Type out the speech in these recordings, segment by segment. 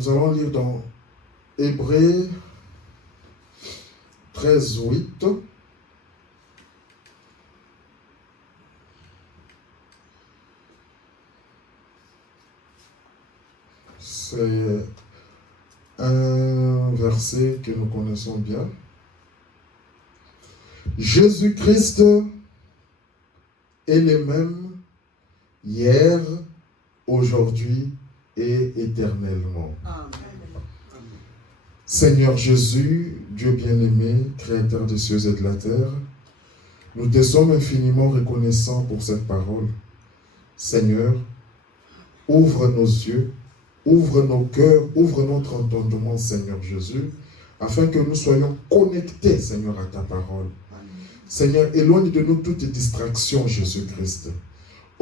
Nous allons lire dans Hébreux 13, 8. C'est un verset que nous connaissons bien. Jésus-Christ est le même hier, aujourd'hui et éternellement. Amen. Seigneur Jésus, Dieu bien-aimé, Créateur des cieux et de la terre, nous te sommes infiniment reconnaissants pour cette parole. Seigneur, ouvre nos yeux, ouvre nos cœurs, ouvre notre entendement, Seigneur Jésus, afin que nous soyons connectés, Seigneur, à ta parole. Seigneur, éloigne de nous toute distraction, Jésus-Christ.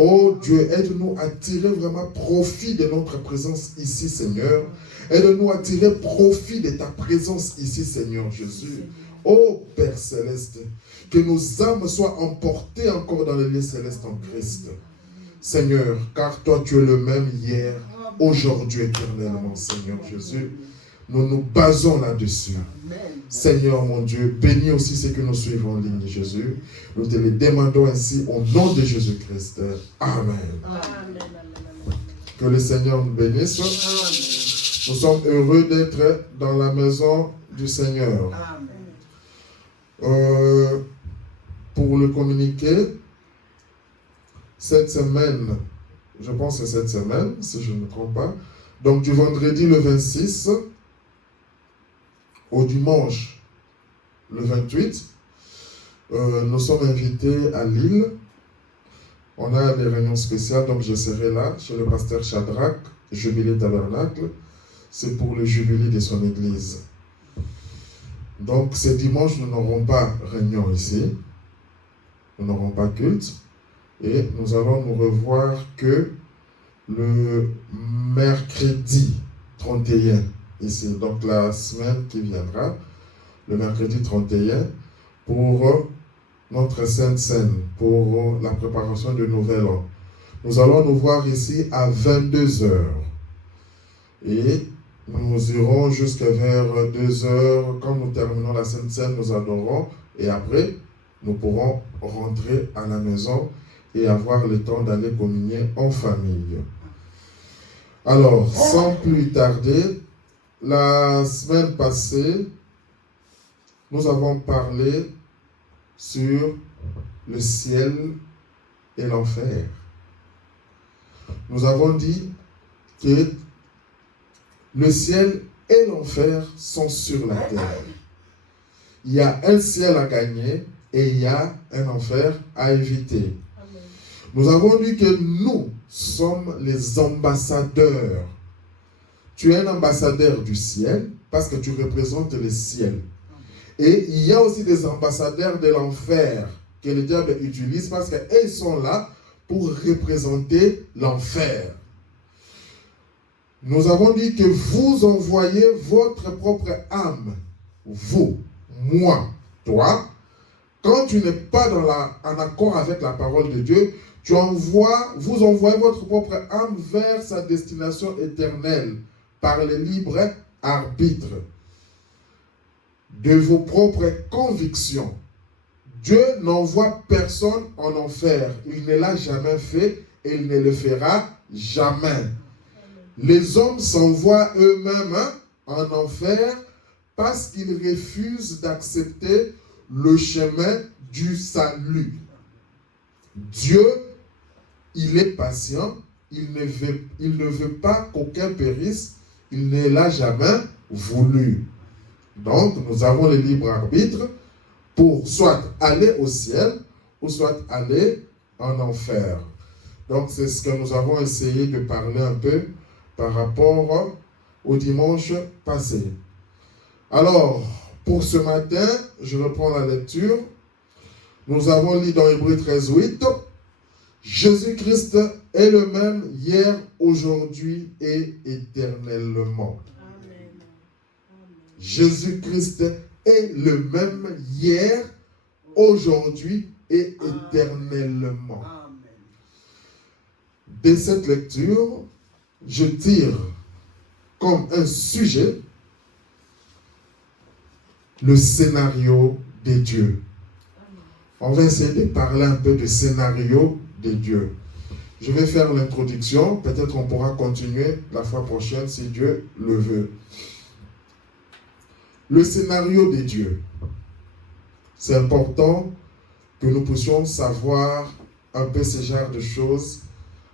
Oh Dieu, aide-nous à tirer vraiment profit de notre présence ici, Seigneur. Aide-nous à tirer profit de ta présence ici, Seigneur Jésus. Oh Père Céleste, que nos âmes soient emportées encore dans les lieux célestes en Christ. Seigneur, car toi tu es le même hier, aujourd'hui, éternellement, Seigneur Jésus. Nous nous basons là-dessus. Seigneur mon Dieu, bénis aussi ceux que nous suivons en ligne, Jésus. Nous te le demandons ainsi au nom de Jésus-Christ. Amen. Amen. Que le Seigneur nous bénisse. Nous sommes heureux d'être dans la maison du Seigneur. Pour le communiquer, cette semaine, je pense que c'est cette semaine, si je ne me trompe pas, donc du vendredi le 26 au dimanche le 28, nous sommes invités à Lille. On a des réunions spéciales, donc je serai là chez le pasteur Shadrach, Jubilé Tabernacle. C'est pour le jubilé de son église. Donc ce dimanche, nous n'aurons pas réunion ici. Nous n'aurons pas culte. Et nous allons nous revoir que le mercredi 31 ici. Donc la semaine qui viendra, le mercredi 31, pour notre Sainte Seine, pour la préparation du Nouvel An. Nous allons nous voir ici à 22h. Et nous irons jusqu'à vers 2h. Quand nous terminons la Sainte Seine, nous adorons. Et après, nous pourrons rentrer à la maison et avoir le temps d'aller communier en famille. Alors, sans plus tarder, la semaine passée, nous avons parlé sur le ciel et l'enfer. Nous avons dit que le ciel et l'enfer sont sur la terre. Il y a un ciel à gagner et il y a un enfer à éviter. Amen. Nous avons dit que nous sommes les ambassadeurs. Tu es un ambassadeur du ciel parce que tu représentes le ciel. Et il y a aussi des ambassadeurs de l'enfer que le diable utilise parce qu'ils sont là pour représenter l'enfer. Nous avons dit que vous envoyez votre propre âme, vous, moi, toi. Quand tu n'es pas en accord avec la parole de Dieu, vous envoyez votre propre âme vers sa destination éternelle par le libre arbitre de vos propres convictions. Dieu n'envoie personne en enfer. Il ne l'a jamais fait et il ne le fera jamais. Les hommes s'envoient eux-mêmes en enfer parce qu'ils refusent d'accepter le chemin du salut. Dieu, il est patient, il ne veut pas qu'aucun périsse, il ne l'a jamais voulu. Donc, nous avons le libre arbitre pour soit aller au ciel ou soit aller en enfer. Donc, c'est ce que nous avons essayé de parler un peu par rapport au dimanche passé. Alors, pour ce matin, je reprends la lecture. Nous avons lu dans Hébreux 13, 8. Jésus-Christ est le même hier, aujourd'hui et éternellement. Amen. Jésus-Christ est le même hier, aujourd'hui et éternellement. Amen. De cette lecture, je tire comme un sujet le scénario de Dieu. On va essayer de parler un peu du scénario de Dieu. Je vais faire l'introduction, peut-être on pourra continuer la fois prochaine si Dieu le veut. Le scénario de Dieu. C'est important que nous puissions savoir un peu ce genre de choses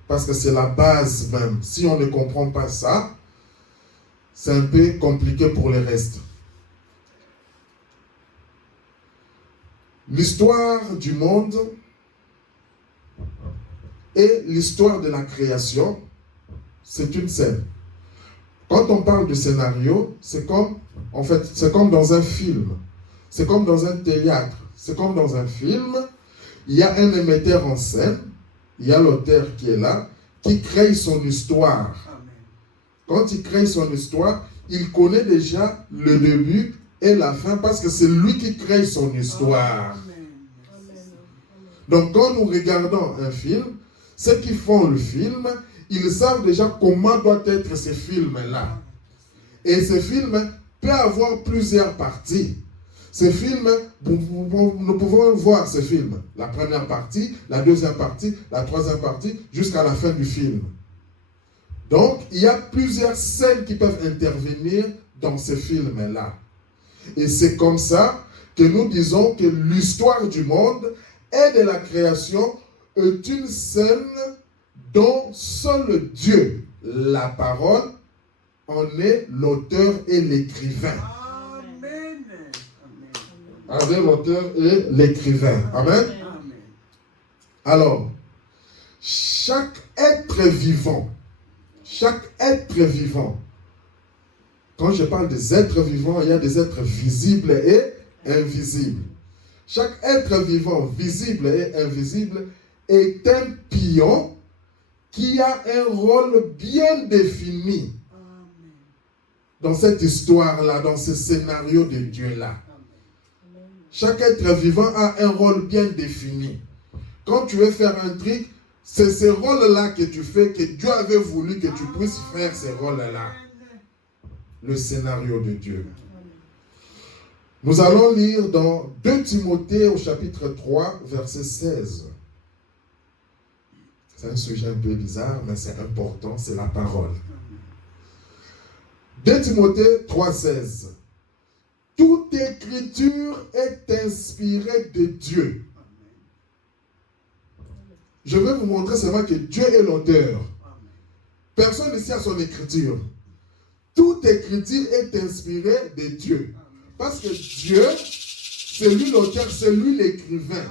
parce que c'est la base même. Si on ne comprend pas ça, c'est un peu compliqué pour le reste. L'histoire du monde et l'histoire de la création, c'est une scène. Quand on parle de scénario, c'est comme dans un film. C'est comme dans un théâtre. C'est comme dans un film. Il y a un émetteur en scène. Il y a l'auteur qui est là, qui crée son histoire. Quand il crée son histoire, il connaît déjà le début et la fin parce que c'est lui qui crée son histoire. Donc quand nous regardons un film, ceux qui font le film, ils savent déjà comment doit être ce film-là. Et ce film peut avoir plusieurs parties. Ce film, nous pouvons voir ce film. La première partie, la deuxième partie, la troisième partie, jusqu'à la fin du film. Donc, il y a plusieurs scènes qui peuvent intervenir dans ce film-là. Et c'est comme ça que nous disons que l'histoire du monde et de la création est une scène dont seul Dieu, la parole, en est l'auteur et l'écrivain. Amen. Avec l'auteur et l'écrivain. Amen. Alors, chaque être vivant, quand je parle des êtres vivants, il y a des êtres visibles et invisibles. Chaque être vivant, visible et invisible, est un pion qui a un rôle bien défini dans cette histoire-là, dans ce scénario de Dieu-là. Chaque être vivant a un rôle bien défini. Quand tu veux faire un truc, c'est ce rôle-là que tu fais, que Dieu avait voulu que tu puisses faire ce rôle-là. Le scénario de Dieu. Nous allons lire dans 2 Timothée au chapitre 3, verset 16. C'est un sujet un peu bizarre, mais c'est important, c'est la parole. 2 Timothée 3, 16. Toute écriture est inspirée de Dieu. Je vais vous montrer seulement que Dieu est l'auteur. Personne ici a son écriture. Toute écriture est inspirée de Dieu. Parce que Dieu, c'est lui l'auteur, c'est lui l'écrivain.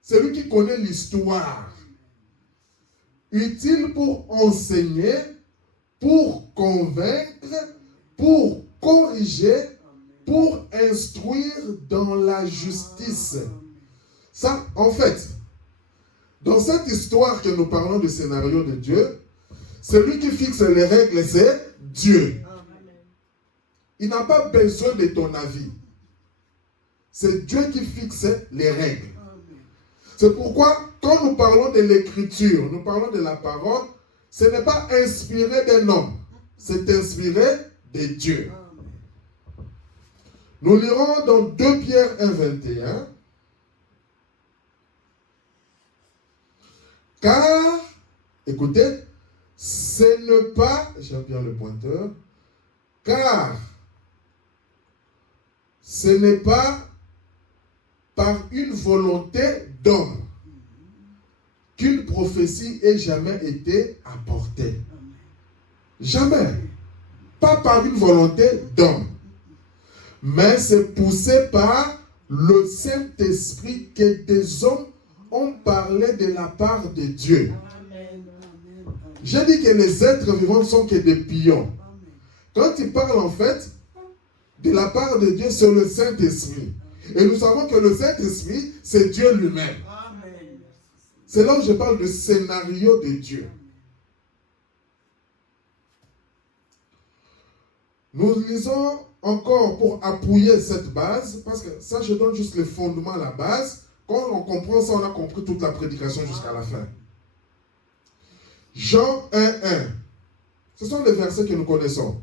C'est lui qui connaît l'histoire. Utile pour enseigner, pour convaincre, pour corriger, pour instruire dans la justice. Ça, en fait, dans cette histoire que nous parlons du scénario de Dieu, celui qui fixe les règles, c'est Dieu. Il n'a pas besoin de ton avis. C'est Dieu qui fixe les règles. C'est pourquoi, quand nous parlons de l'écriture, nous parlons de la parole, ce n'est pas inspiré d'un homme, c'est inspiré de Dieu. Nous lirons dans 2 Pierre 1, 21. Car, écoutez, ce n'est pas, j'aime bien le pointeur, car ce n'est pas par une volonté d'homme qu'une prophétie ait jamais été apportée. Jamais. Pas par une volonté d'homme. Mais c'est poussé par le Saint-Esprit que des hommes ont parlé de la part de Dieu. J'ai dit que les êtres vivants ne sont que des pions. Quand il parle en fait de la part de Dieu, c'est le Saint-Esprit. Et nous savons que le Saint-Esprit, c'est Dieu lui-même. C'est là où je parle du scénario de Dieu. Nous lisons encore pour appuyer cette base, parce que ça, je donne juste le fondement, la base. Quand on comprend ça, on a compris toute la prédication jusqu'à la fin. Jean 1:1. Ce sont des versets que nous connaissons.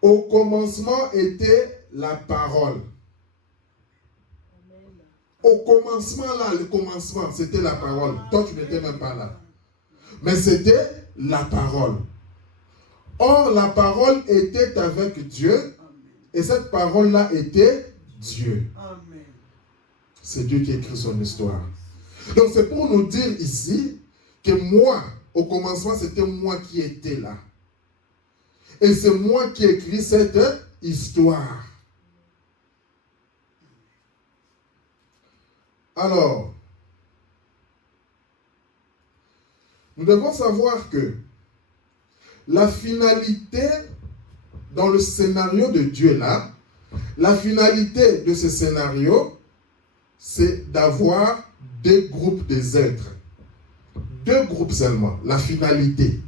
Au commencement était la parole. Au commencement, là, le commencement, c'était la parole. Toi, tu n'étais même pas là. Mais c'était la parole. Or, la parole était avec Dieu. Et cette parole-là était Dieu. C'est Dieu qui écrit son histoire. Donc, c'est pour nous dire ici que moi, au commencement, c'était moi qui étais là. Et c'est moi qui ai écrit cette histoire. Alors, nous devons savoir que la finalité dans le scénario de Dieu là, la finalité de ce scénario, c'est d'avoir deux groupes des êtres. Deux groupes seulement, la finalité.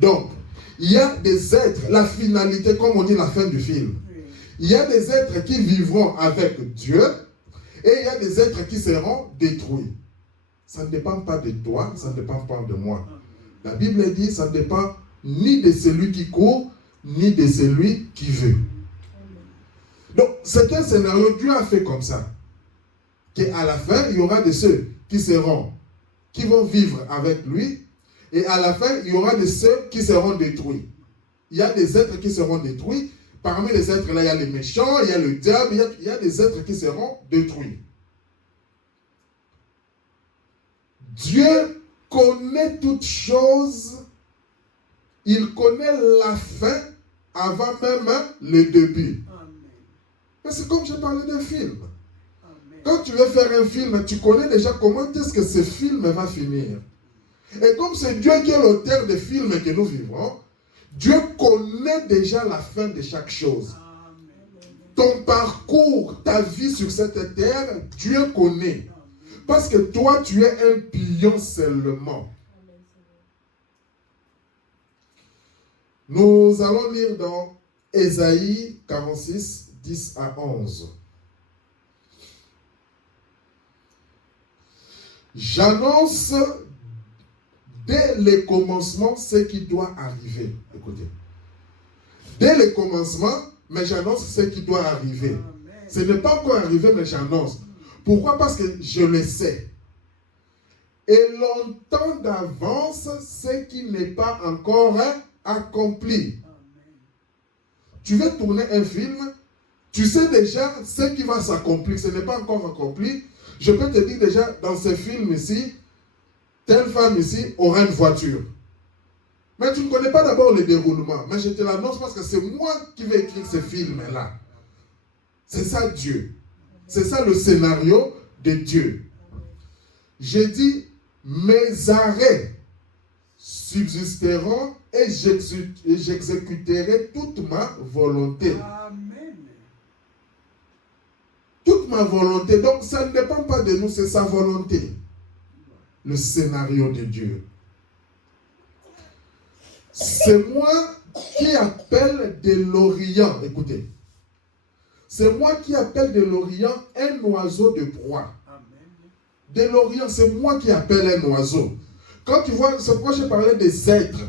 Donc, il y a des êtres, la finalité, comme on dit la fin du film. Il y a des êtres qui vivront avec Dieu et il y a des êtres qui seront détruits. Ça ne dépend pas de toi, ça ne dépend pas de moi. La Bible dit, ça ne dépend ni de celui qui court, ni de celui qui veut. Donc, c'est un scénario, Dieu a fait comme ça. Qu'à la fin, il y aura de ceux qui vont vivre avec lui, et à la fin, il y aura de ceux qui seront détruits. Il y a des êtres qui seront détruits. Parmi les êtres là, il y a les méchants, il y a le diable, il y a des êtres qui seront détruits. Dieu connaît toutes choses. Il connaît la fin avant même le début. Mais c'est comme j'ai parlé d'un film. Quand tu veux faire un film, tu connais déjà comment est-ce que ce film va finir. Et comme c'est Dieu qui est l'auteur des films que nous vivons, Dieu connaît déjà la fin de chaque chose. Ton parcours, ta vie sur cette terre, Dieu connaît. Parce que toi, tu es un pion seulement. Nous allons lire dans Ésaïe 46, 10 à 11. J'annonce dès le commencement ce qui doit arriver. Écoutez. Dès le commencement, mais j'annonce ce qui doit arriver. Ce n'est pas encore arrivé, mais j'annonce. Pourquoi? Parce que je le sais. Et longtemps d'avance ce qui n'est pas encore accompli. Tu veux tourner un film, tu sais déjà ce qui va s'accomplir. Ce n'est pas encore accompli. Je peux te dire déjà, dans ce film ici, telle femme ici aura une voiture. Mais tu ne connais pas d'abord le déroulement. Mais je te l'annonce parce que c'est moi qui vais écrire ce film-là. C'est ça Dieu. C'est ça le scénario de Dieu. J'ai dit, mes arrêts subsisteront et j'exécuterai toute ma volonté. Amen. Toute ma volonté. Donc ça ne dépend pas de nous, c'est sa volonté. Le scénario de Dieu. C'est moi qui appelle de l'Orient. Écoutez. C'est moi qui appelle de l'Orient un oiseau de proie. De l'Orient, c'est moi qui appelle un oiseau. Quand tu vois, c'est pourquoi je parlais des êtres.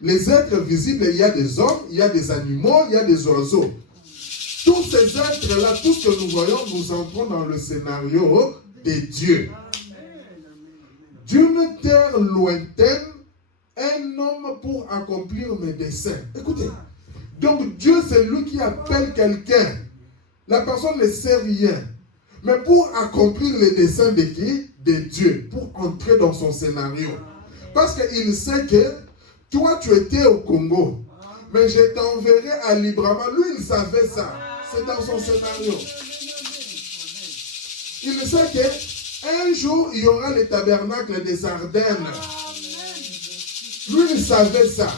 Les êtres visibles, il y a des hommes, il y a des animaux, il y a des oiseaux. Tous ces êtres-là, tout ce que nous voyons, nous entrons dans le scénario de Dieu. D'une terre lointaine, un homme pour accomplir mes desseins. Écoutez, donc Dieu, c'est lui qui appelle quelqu'un. La personne ne sait rien. Mais pour accomplir les desseins de qui? De Dieu. Pour entrer dans son scénario. Parce qu'il sait que toi, tu étais au Congo. Mais je t'enverrai à Librama. Lui, il savait ça. C'est dans son scénario. Il sait qu'un jour, il y aura le tabernacle des Ardennes. Lui, il savait ça.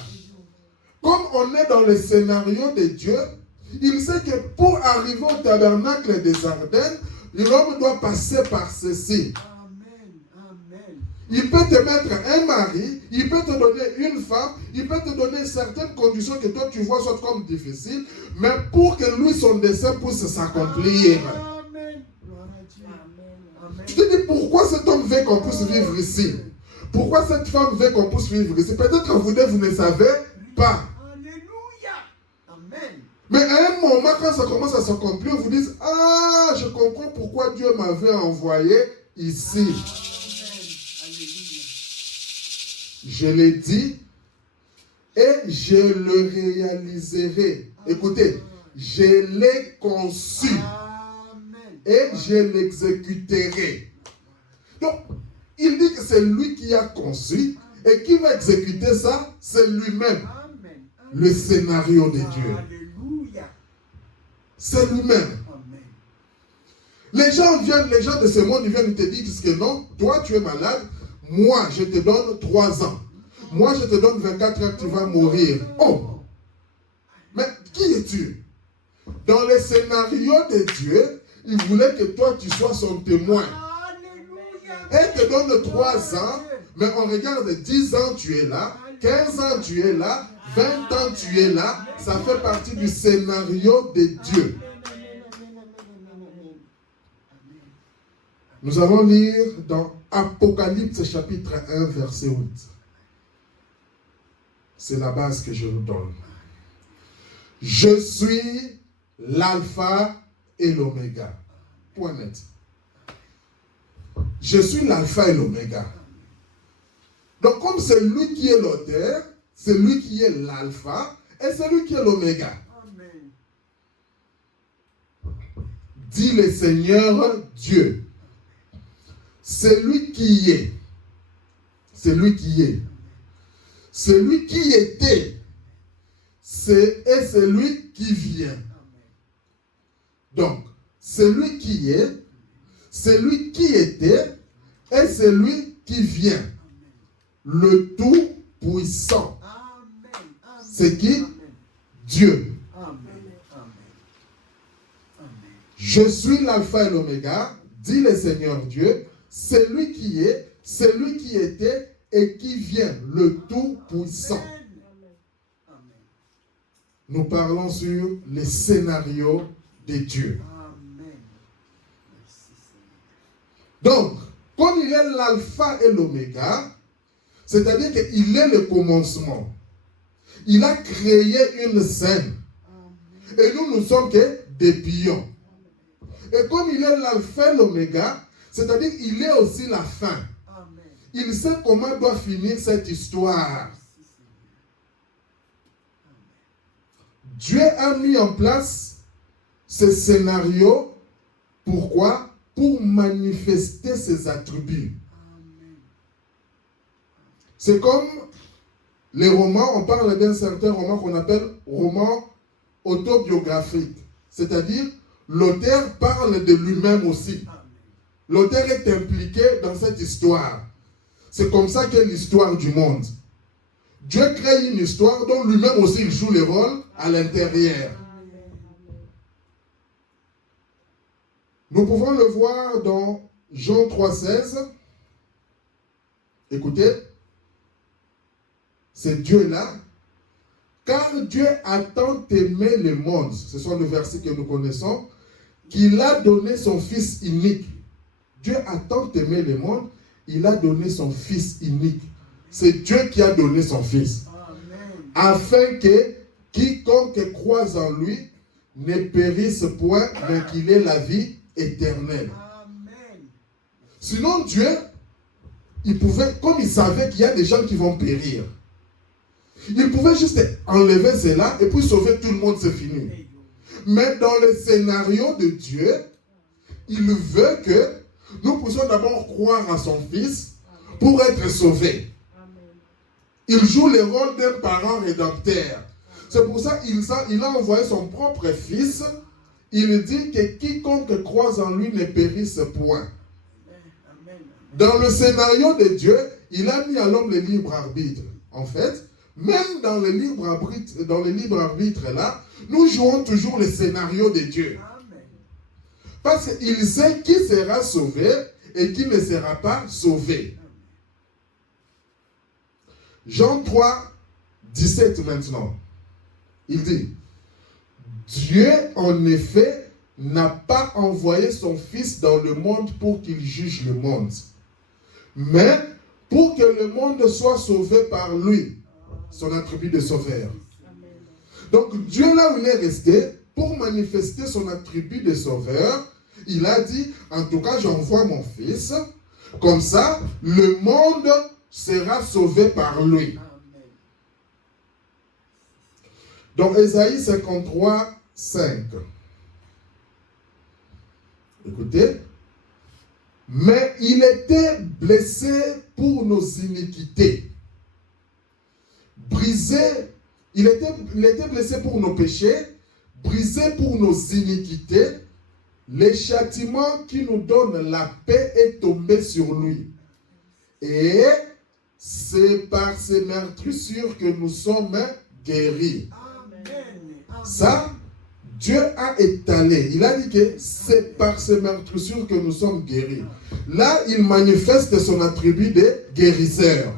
Comme on est dans le scénario de Dieu, il sait que pour arriver au tabernacle des Ardennes, l'homme doit passer par ceci. Il peut te mettre un mari, il peut te donner une femme, il peut te donner certaines conditions que toi tu vois soit comme difficiles, mais pour que lui, son dessein puisse s'accomplir. Tu te dis pourquoi cet homme veut qu'on puisse vivre ici? Pourquoi cette femme veut qu'on puisse vivre? C'est peut-être que vous ne savez pas. Alléluia. Amen. Mais à un moment, quand ça commence à s'accomplir, vous dites, ah, je comprends pourquoi Dieu m'avait envoyé ici. Amen. Alléluia. Je l'ai dit et je le réaliserai. Écoutez, je l'ai conçu Amen. et je l'exécuterai. Donc, il dit que c'est lui qui a conçu et qui va exécuter ça, c'est lui-même. Amen. Le scénario de Dieu. Alléluia. C'est lui-même. Amen. Les gens de ce monde, ils viennent te dire que non, toi tu es malade, moi je te donne 3 ans. Moi je te donne 24 ans, tu vas mourir. Oh! Mais qui es-tu? Dans le scénario de Dieu, il voulait que toi tu sois son témoin. Alléluia. Elle te donne 3 ans, mais on regarde 10 ans tu es là, 15 ans tu es là, 20 ans tu es là. Ça fait partie du scénario de Dieu. Nous allons lire dans Apocalypse chapitre 1 verset 8. C'est la base que je vous donne. Je suis l'alpha et l'oméga. Point net. Je suis l'alpha et l'oméga. Donc comme c'est lui qui est l'auteur, c'est lui qui est l'alpha et c'est lui qui est l'oméga. Dit le Seigneur Dieu. C'est lui qui est. C'est lui qui est. C'est lui qui était. Et c'est lui qui vient. Donc, c'est lui qui est, c'est lui qui était, et c'est lui qui vient. Le Tout-Puissant. C'est qui? Dieu. Je suis l'alpha et l'oméga, dit le Seigneur Dieu. C'est lui qui est, c'est lui qui était et qui vient, le Tout-Puissant. Nous parlons sur les scénarios de Dieu. Donc, comme il est l'alpha et l'oméga, c'est-à-dire qu'il est le commencement. Il a créé une scène. Et nous, nous sommes que des pions. Et comme il est l'alpha et l'oméga, c'est-à-dire qu'il est aussi la fin. Il sait comment doit finir cette histoire. Dieu a mis en place ce scénario. Pourquoi? Pour manifester ses attributs. C'est comme les romans, on parle d'un certain roman qu'on appelle roman autobiographique. C'est-à-dire, l'auteur parle de lui-même aussi. L'auteur est impliqué dans cette histoire. C'est comme ça qu'est l'histoire du monde. Dieu crée une histoire dont lui-même aussi il joue le rôle à l'intérieur. Nous pouvons le voir dans Jean 3,16. Écoutez, c'est Dieu-là. Car Dieu a tant aimé le monde, ce sont les versets que nous connaissons, qu'il a donné son Fils unique. Dieu a tant aimé le monde, il a donné son Fils unique. C'est Dieu qui a donné son Fils. Afin que quiconque croise en lui ne périsse point, mais qu'il ait la vie éternelle. Sinon Dieu, il pouvait, comme il savait qu'il y a des gens qui vont périr, il pouvait juste enlever cela et puis sauver tout le monde, c'est fini. Mais dans le scénario de Dieu, il veut que nous puissions d'abord croire à son Fils pour être sauvés. Il joue le rôle d'un parent rédempteur. C'est pour ça qu'il a envoyé son propre Fils. Il dit que quiconque croise en lui ne périsse point. Dans le scénario de Dieu, il a mis à l'homme le libre arbitre. En fait, même dans le libre arbitre là, nous jouons toujours le scénario de Dieu. Parce qu'il sait qui sera sauvé et qui ne sera pas sauvé. Jean 3, 17 maintenant. Il dit, Dieu en effet n'a pas envoyé son Fils dans le monde pour qu'il juge le monde, mais pour que le monde soit sauvé par lui, son attribut de sauveur. Donc Dieu, là où il est resté, pour manifester son attribut de sauveur, il a dit, en tout cas, j'envoie mon fils, comme ça, le monde sera sauvé par lui. Dans Ésaïe 53, 5. Écoutez. Mais il était blessé pour nos iniquités. Brisé, il était blessé pour nos péchés, brisé pour nos iniquités. Le châtiment qui nous donne la paix est tombé sur lui. Et c'est par ses meurtrissures que nous sommes guéris. Ça, Dieu a étalé. Il a dit que c'est par ses meurtrissures que nous sommes guéris. Là, il manifeste son attribut de guérisseur.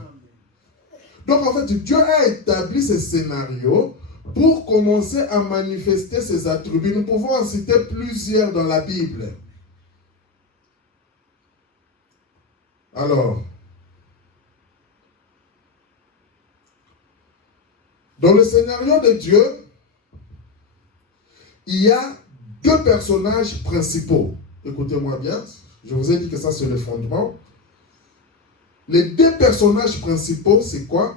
Donc, en fait, Dieu a établi ce scénario pour commencer à manifester ses attributs. Nous pouvons en citer plusieurs dans la Bible. Alors, dans le scénario de Dieu, il y a deux personnages principaux. Écoutez-moi bien, je vous ai dit que ça c'est le fondement. Les deux personnages principaux, c'est quoi?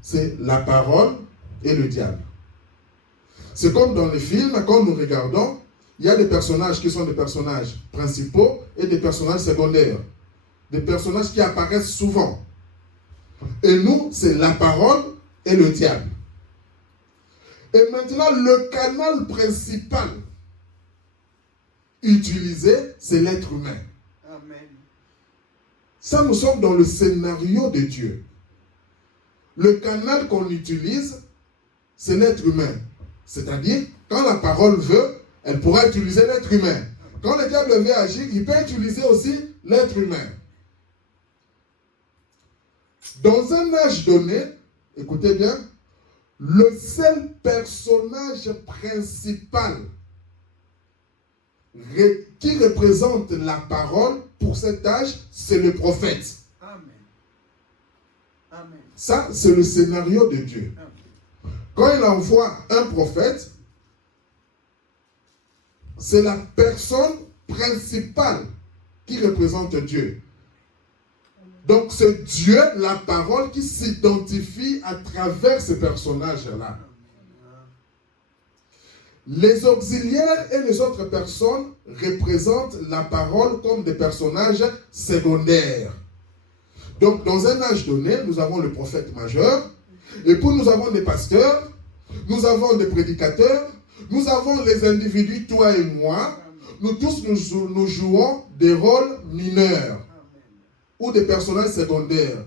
C'est la parole et le diable. C'est comme dans les films, quand nous regardons, il y a des personnages qui sont des personnages principaux et des personnages secondaires. Des personnages qui apparaissent souvent. Et nous, c'est la parole et le diable. Et maintenant, le canal principal utilisé, c'est l'être humain. Amen. Ça, nous sommes dans le scénario de Dieu. Le canal qu'on utilise, c'est l'être humain. C'est-à-dire, quand la parole veut, elle pourra utiliser l'être humain. Quand le diable veut agir, il peut utiliser aussi l'être humain. Dans un âge donné, écoutez bien, le seul personnage principal qui représente la parole pour cet âge, c'est le prophète. Amen. Amen. Ça, c'est le scénario de Dieu. Amen. Quand il envoie un prophète, c'est la personne principale qui représente Dieu. Donc c'est Dieu, la parole, qui s'identifie à travers ces personnages-là. Les auxiliaires et les autres personnes représentent la parole comme des personnages secondaires. Donc dans un âge donné, nous avons le prophète majeur, et puis nous avons des pasteurs, nous avons des prédicateurs, nous avons les individus, toi et moi, nous tous nous jouons des rôles mineurs ou des personnages secondaires.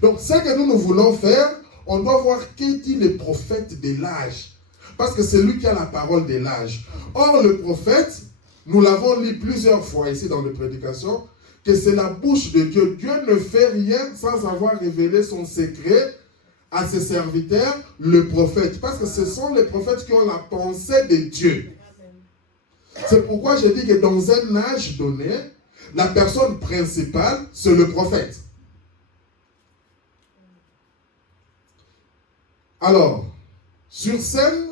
Donc, ce que nous voulons faire, on doit voir qui dit le prophète de l'âge. Parce que c'est lui qui a la parole de l'âge. Or, le prophète, nous l'avons lu plusieurs fois ici dans les prédications, que c'est la bouche de Dieu. Dieu ne fait rien sans avoir révélé son secret à ses serviteurs, le prophète. Parce que ce sont les prophètes qui ont la pensée de Dieu. C'est pourquoi je dis que dans un âge donné, la personne principale, c'est le prophète. Alors, sur scène,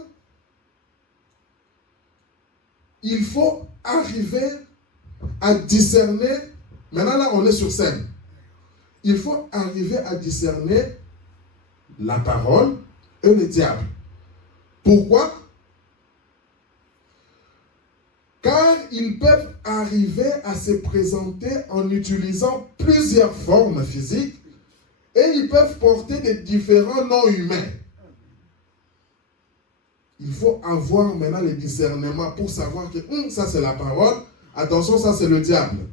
il faut arriver à discerner. Maintenant, là, on est sur scène. Il faut arriver à discerner la parole et le diable. Pourquoi? Car ils peuvent arriver à se présenter en utilisant plusieurs formes physiques et ils peuvent porter des différents noms humains. Il faut avoir maintenant le discernement pour savoir que ça c'est la parole, attention, ça c'est le diable.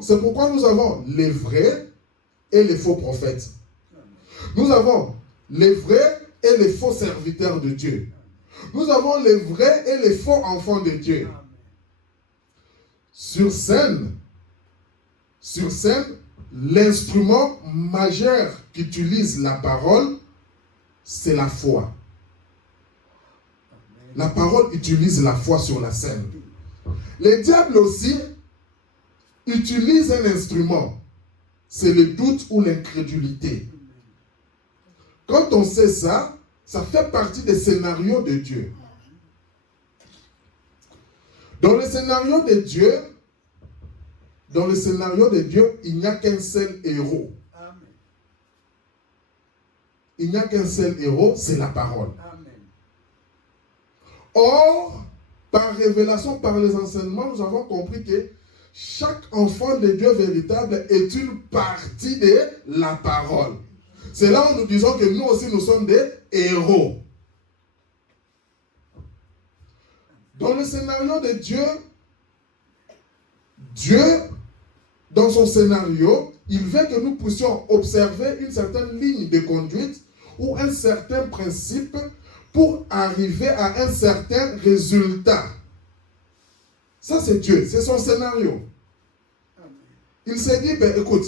C'est pourquoi nous avons les vrais et les faux prophètes. Nous avons les vrais et les faux serviteurs de Dieu. Nous avons les vrais et les faux enfants de Dieu. Sur scène, l'instrument majeur qu'utilise la parole, c'est la foi. La parole utilise la foi sur la scène. Le diable aussi utilise un instrument, c'est le doute ou l'incrédulité. Quand on sait ça, ça fait partie des scénarios de Dieu. Dans le scénario de Dieu, il n'y a qu'un seul héros. Amen. Il n'y a qu'un seul héros, c'est la parole. Amen. Or, par révélation, par les enseignements, nous avons compris que chaque enfant de Dieu véritable est une partie de la parole. C'est là où nous disons que nous aussi, nous sommes des héros. Dans le scénario de Dieu, dans son scénario, il veut que nous puissions observer une certaine ligne de conduite ou un certain principe pour arriver à un certain résultat. Ça, c'est Dieu, c'est son scénario. Il s'est dit, ben, écoute,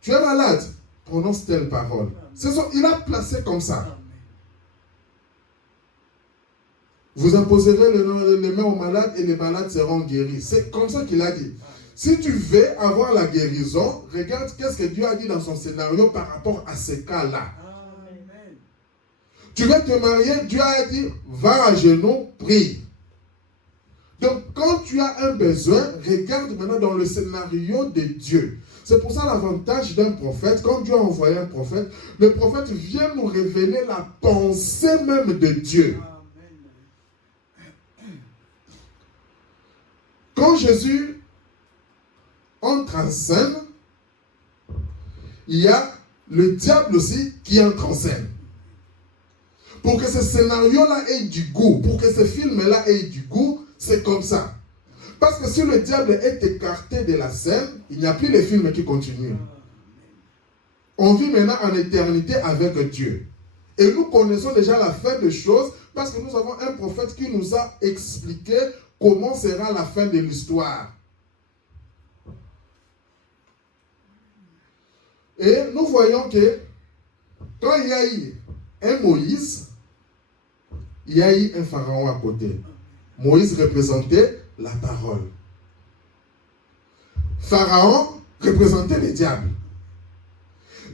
tu es malade, prononce telle parole. Il a placé comme ça. Vous imposerez les mains aux malades et les malades seront guéris. C'est comme ça qu'il a dit. Si tu veux avoir la guérison, regarde qu'est-ce que Dieu a dit dans son scénario par rapport à ces cas-là. Tu veux te marier, Dieu a dit, va à genoux, prie. Donc, quand tu as un besoin, regarde maintenant dans le scénario de Dieu. C'est pour ça l'avantage d'un prophète. Quand Dieu a envoyé un prophète, le prophète vient nous révéler la pensée même de Dieu. Quand Jésus entre en scène, il y a le diable aussi qui entre en scène. Pour que ce scénario-là ait du goût, pour que ce film-là ait du goût, c'est comme ça. Parce que si le diable est écarté de la scène, il n'y a plus les films qui continuent. On vit maintenant en éternité avec Dieu. Et nous connaissons déjà la fin des choses parce que nous avons un prophète qui nous a expliqué comment sera la fin de l'histoire. Et nous voyons que quand il y a eu un Moïse, il y a eu un pharaon à côté. Moïse représentait la parole. Pharaon représentait le diable.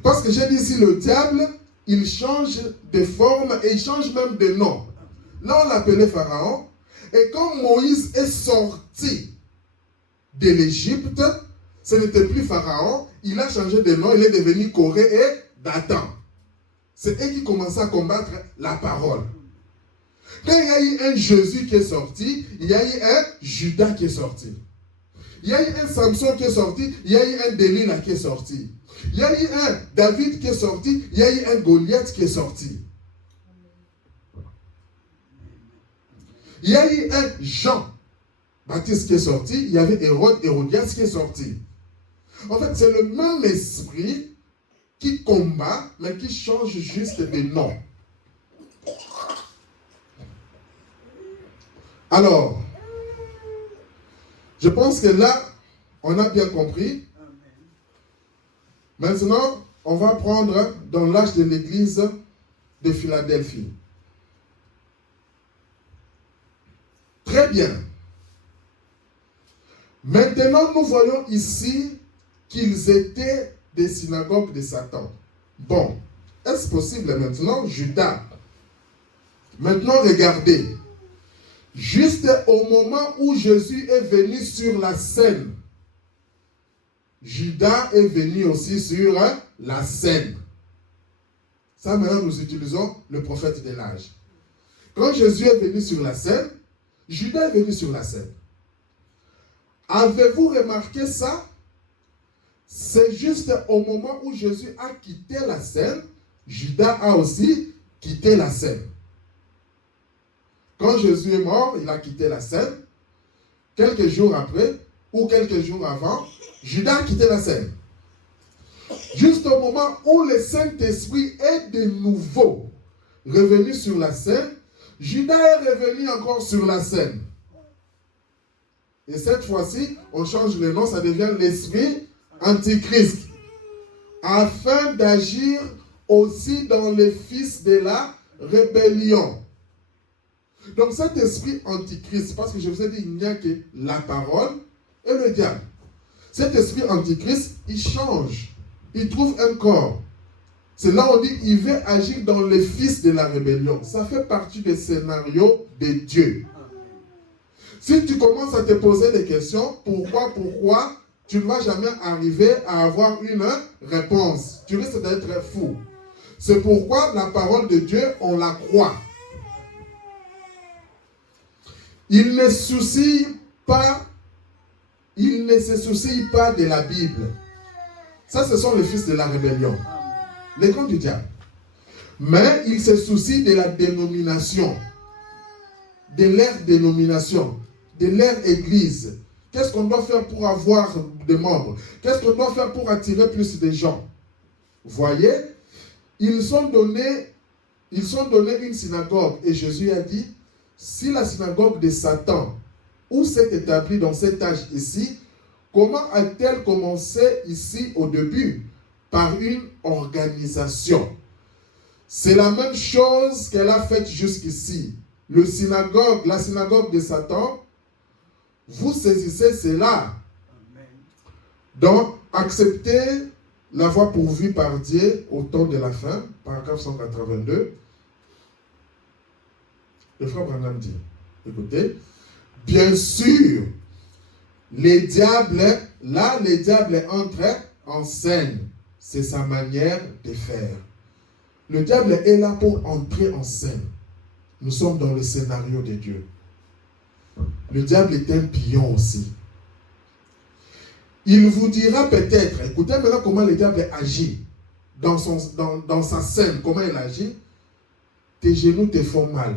Parce que j'ai dit ici, le diable, il change de forme et il change même de nom. Là, on l'appelait Pharaon. Et quand Moïse est sorti de l'Égypte, ce n'était plus Pharaon. Il a changé de nom. Il est devenu Corée et Dathan. C'est eux qui commençaient à combattre la parole. Quand il y a eu un Jésus qui est sorti, il y a eu un Judas qui est sorti. Il y a eu un Samson qui est sorti, il y a eu un Delilah qui est sorti. Il y a eu un David qui est sorti, il y a eu un Goliath qui est sorti. Il y a eu un Jean-Baptiste qui est sorti, il y avait Hérodias qui est sorti. En fait, c'est le même esprit qui combat, mais qui change juste de nom. Alors, je pense que là, on a bien compris. Maintenant, on va prendre dans l'âge de l'église de Philadelphie. Très bien. Maintenant, nous voyons ici qu'ils étaient des synagogues de Satan. Bon, est-ce possible maintenant, Judas? Maintenant, regardez. Juste au moment où Jésus est venu sur la scène, Judas est venu aussi sur la scène. Ça, maintenant, nous utilisons le prophète de l'âge. Quand Jésus est venu sur la scène, Judas est venu sur la scène. Avez-vous remarqué ça? C'est juste au moment où Jésus a quitté la scène, Judas a aussi quitté la scène. Quand Jésus est mort, il a quitté la scène. Quelques jours après, ou quelques jours avant, Judas a quitté la scène. Juste au moment où le Saint-Esprit est de nouveau revenu sur la scène, Judas est revenu encore sur la scène. Et cette fois-ci, on change le nom, ça devient l'esprit antichrist. Afin d'agir aussi dans les fils de la rébellion. Donc cet esprit antichrist, parce que je vous ai dit, il n'y a que la parole et le diable. Cet esprit antichrist, il change. Il trouve un corps. C'est là où on dit, il veut agir dans les fils de la rébellion. Ça fait partie des scénarios de Dieu. Si tu commences à te poser des questions, pourquoi, tu ne vas jamais arriver à avoir une réponse. Tu risques d'être fou. C'est pourquoi la parole de Dieu, on la croit. Il ne se soucie pas de la Bible. Ça, ce sont les fils de la rébellion. Les grands du diable. Mais il se soucie de la dénomination. De leur dénomination. De leur église. Qu'est-ce qu'on doit faire pour avoir des membres? Qu'est-ce qu'on doit faire pour attirer plus de gens? Vous voyez? Ils sont donnés une synagogue. Et Jésus a dit, si la synagogue de Satan, où s'est établie dans cet âge ici, comment a-t-elle commencé ici au début? Par une organisation. C'est la même chose qu'elle a faite jusqu'ici. La synagogue de Satan, vous saisissez cela. Donc, acceptez la voie pourvue par Dieu au temps de la fin, paragraphe 182. Le frère Branham dit, écoutez, bien sûr, les diables entrent en scène. C'est sa manière de faire. Le diable est là pour entrer en scène. Nous sommes dans le scénario de Dieu. Le diable est un pion aussi. Il vous dira peut-être, écoutez maintenant comment le diable agit dans sa scène, comment il agit. Tes genoux te font mal.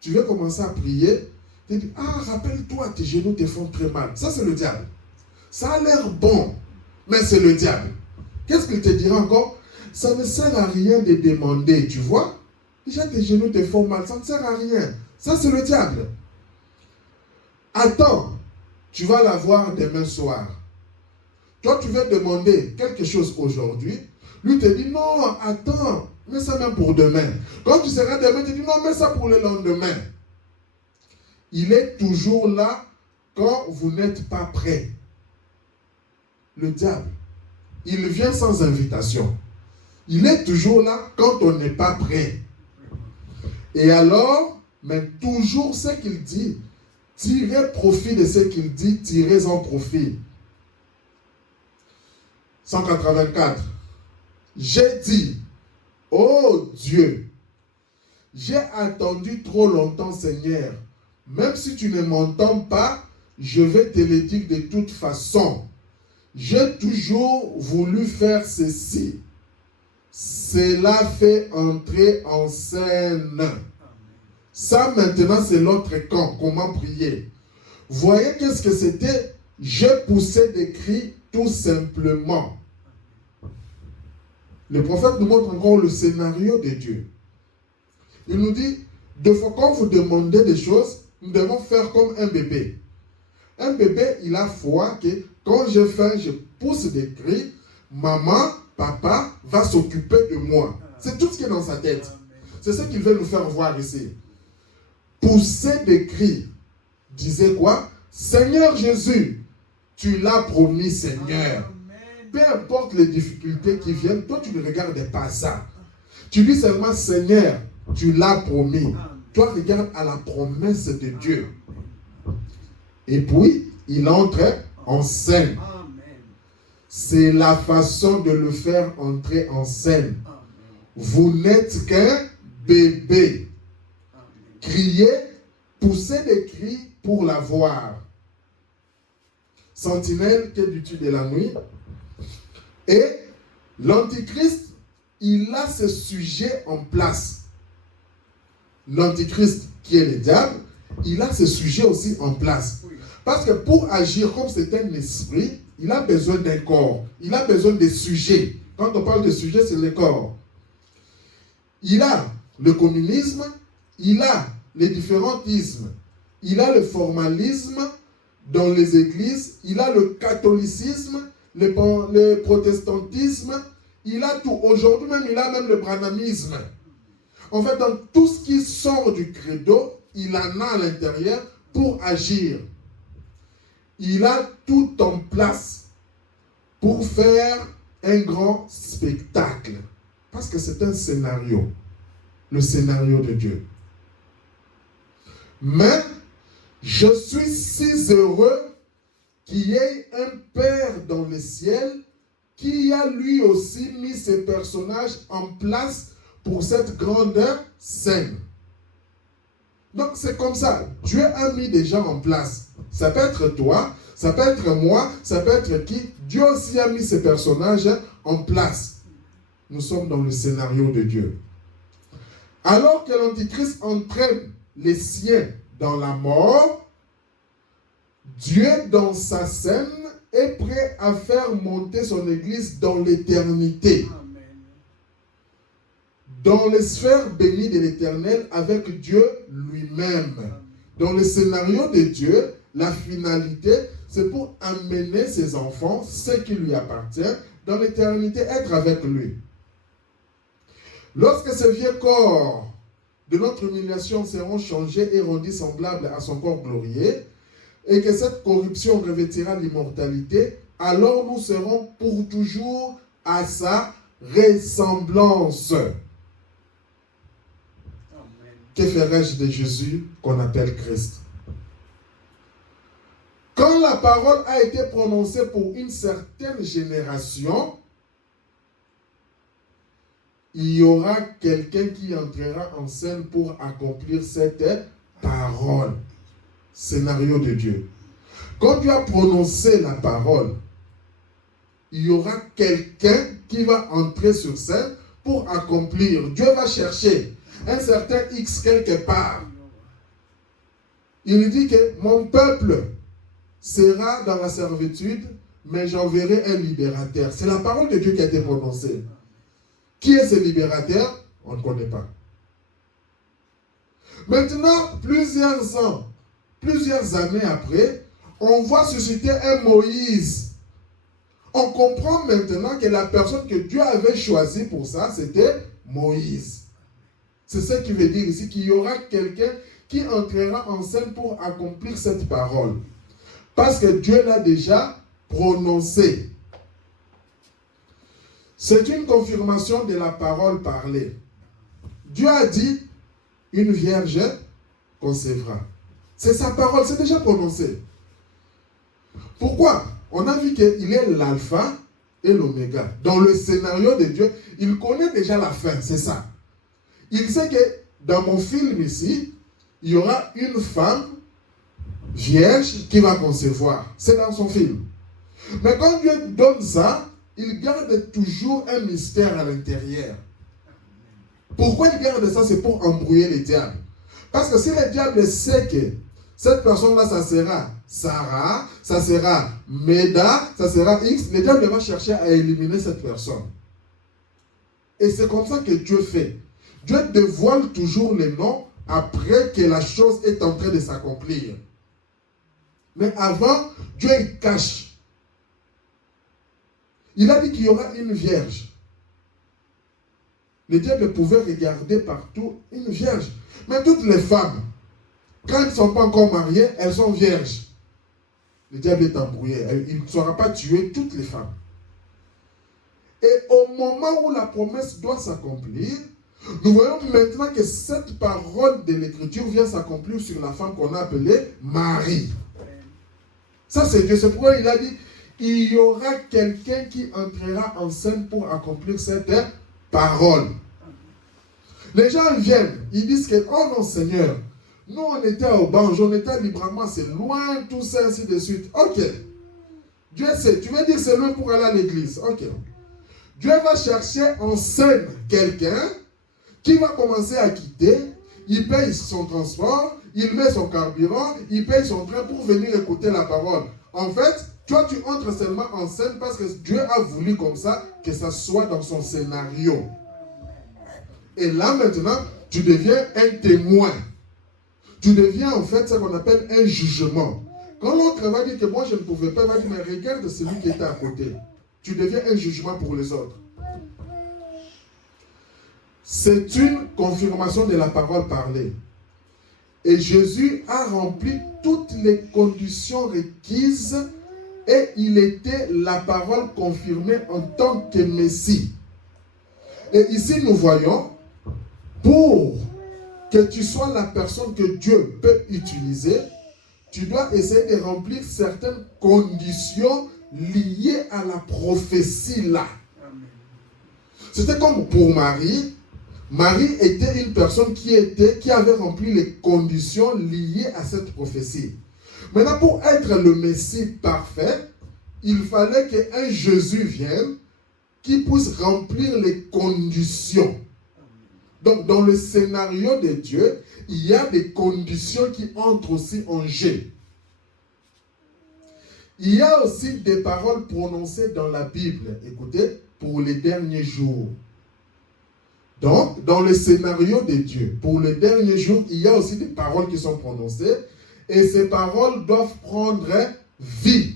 Tu veux commencer à prier, tu dis, rappelle-toi, tes genoux te font très mal. Ça, c'est le diable. Ça a l'air bon, mais c'est le diable. Qu'est-ce qu'il te dira encore? Ça ne sert à rien de demander, tu vois. Déjà, tes genoux te font mal, ça ne sert à rien. Ça, c'est le diable. Attends, tu vas la voir demain soir. Toi, tu veux demander quelque chose aujourd'hui. Lui te dit, non, attends, mets ça même pour demain. Quand tu seras demain, tu dis, non, mets ça pour le lendemain. Il est toujours là quand vous n'êtes pas prêt. Le diable, il vient sans invitation. Il est toujours là quand on n'est pas prêt. Et alors, mais toujours ce qu'il dit, tirez profit de ce qu'il dit, tirez-en profit. 184. J'ai dit, oh Dieu, j'ai attendu trop longtemps, Seigneur. Même si tu ne m'entends pas, je vais te le dire de toute façon. J'ai toujours voulu faire ceci. Cela fait entrer en scène. Ça maintenant c'est l'autre camp. Comment prier? Voyez qu'est-ce que c'était? Je poussais des cris tout simplement. Le prophète nous montre encore le scénario de Dieu. Il nous dit, deux fois quand vous demandez des choses, nous devons faire comme un bébé. Un bébé, il a foi que quand je fais, je pousse des cris, maman, papa va s'occuper de moi. C'est tout ce qui est dans sa tête. C'est ce qu'il veut nous faire voir ici. Pousser des cris. Disait quoi? Seigneur Jésus, tu l'as promis, Seigneur. Peu importe les difficultés qui viennent, toi tu ne regardes pas ça. Tu dis seulement, Seigneur, tu l'as promis. Toi regarde à la promesse de Dieu. Et puis, il entre en scène. C'est la façon de le faire entrer en scène. Vous n'êtes qu'un bébé. Criez, poussez des cris pour la voir. Sentinelle qui est du dessus de la nuit. Et l'antichrist, il a ce sujet en place. L'antichrist, qui est le diable, il a ce sujet aussi en place. Parce que pour agir comme c'est un esprit, il a besoin d'un corps. Il a besoin de sujets. Quand on parle de sujet, c'est le corps. Il a le communisme, il a les différents ismes, il a le formalisme dans les églises, il a le catholicisme, le protestantisme, il a tout. Aujourd'hui même, il a même le branhamisme. En fait, dans tout ce qui sort du credo, il en a à l'intérieur pour agir. il a tout en place pour faire un grand spectacle. Parce que c'est un scénario. Le scénario de Dieu. Mais je suis si heureux qu'il y ait un Père dans le ciel qui a lui aussi mis ses personnages en place pour cette grande scène. Donc c'est comme ça. Dieu a mis des gens en place. Ça peut être toi, ça peut être moi, ça peut être qui. Dieu aussi a mis ses personnages en place. Nous sommes dans le scénario de Dieu. Alors que l'Antichrist entraîne les siens dans la mort, Dieu, dans sa scène, est prêt à faire monter son Église dans l'éternité. Amen. Dans les sphères bénies de l'Éternel avec Dieu lui-même. Dans le scénario de Dieu, la finalité, c'est pour amener ses enfants, ce qui lui appartient, dans l'éternité, être avec lui. Lorsque ce vieux corps de notre humiliation seront changés et rendus semblables à son corps glorieux, et que cette corruption revêtira l'immortalité, alors nous serons pour toujours à sa ressemblance. Amen. Que ferais-je de Jésus qu'on appelle Christ? Quand la parole a été prononcée pour une certaine génération, il y aura quelqu'un qui entrera en scène pour accomplir cette parole. Scénario de Dieu. Quand Dieu a prononcé la parole, il y aura quelqu'un qui va entrer sur scène pour accomplir. Dieu va chercher un certain X quelque part. Il dit que mon peuple sera dans la servitude, mais j'enverrai un libérateur. C'est la parole de Dieu qui a été prononcée. Qui est ce libérateur? On ne connaît pas. Maintenant, plusieurs années après, on voit susciter un Moïse. On comprend maintenant que la personne que Dieu avait choisie pour ça, c'était Moïse. C'est ce qui veut dire ici qu'il y aura quelqu'un qui entrera en scène pour accomplir cette parole. Parce que Dieu l'a déjà prononcée. C'est une confirmation de la parole parlée. Dieu a dit, une vierge concevra. C'est sa parole, c'est déjà prononcé. Pourquoi? On a vu qu'il est l'alpha et l'oméga. Dans le scénario de Dieu, il connaît déjà la fin, c'est ça. Il sait que dans mon film ici, il y aura une femme vierge qui va concevoir. C'est dans son film. Mais quand Dieu donne ça, il garde toujours un mystère à l'intérieur. Pourquoi il garde ça? C'est pour embrouiller les diables. Parce que si le diable sait que cette personne-là, ça sera Sarah, ça sera Méda, ça sera X, le diable va chercher à éliminer cette personne. Et c'est comme ça que Dieu fait. Dieu dévoile toujours les noms après que la chose est en train de s'accomplir. Mais avant, Dieu il cache. Il a dit qu'il y aura une vierge. Le diable pouvait regarder partout une vierge. Mais toutes les femmes, quand elles ne sont pas encore mariées, elles sont vierges. Le diable est embrouillé. Il ne saura pas tuer toutes les femmes. Et au moment où la promesse doit s'accomplir, nous voyons maintenant que cette parole de l'Écriture vient s'accomplir sur la femme qu'on a appelée Marie. Ça c'est Dieu. C'est pourquoi il a dit, il y aura quelqu'un qui entrera en scène pour accomplir cette parole. Les gens viennent, ils disent que, oh non Seigneur, nous on était au banc, on était librement, c'est loin, tout ça, ainsi de suite. Ok. Dieu sait, tu veux dire c'est loin pour aller à l'église. Ok. Dieu va chercher en scène quelqu'un qui va commencer à quitter, il paye son transport, il met son carburant, il paye son train pour venir écouter la parole. En fait, toi tu entres seulement en scène parce que Dieu a voulu comme ça que ça soit dans son scénario. Et là maintenant, tu deviens un témoin. Tu deviens en fait ce qu'on appelle un jugement. Quand l'autre va dire que moi je ne pouvais pas, il va dire mais regarde celui qui était à côté. Tu deviens un jugement pour les autres. C'est une confirmation de la parole parlée. Et Jésus a rempli toutes les conditions requises et il était la parole confirmée en tant que Messie. Et ici nous voyons, pour que tu sois la personne que Dieu peut utiliser, tu dois essayer de remplir certaines conditions liées à la prophétie là. C'était comme pour Marie. Marie était une personne qui avait rempli les conditions liées à cette prophétie. Maintenant, pour être le Messie parfait, il fallait qu'un Jésus vienne qui puisse remplir les conditions. Donc, dans le scénario de Dieu, il y a des conditions qui entrent aussi en jeu. Il y a aussi des paroles prononcées dans la Bible, écoutez, pour les derniers jours. Donc, dans le scénario de Dieu, pour les derniers jours, il y a aussi des paroles qui sont prononcées et ces paroles doivent prendre vie.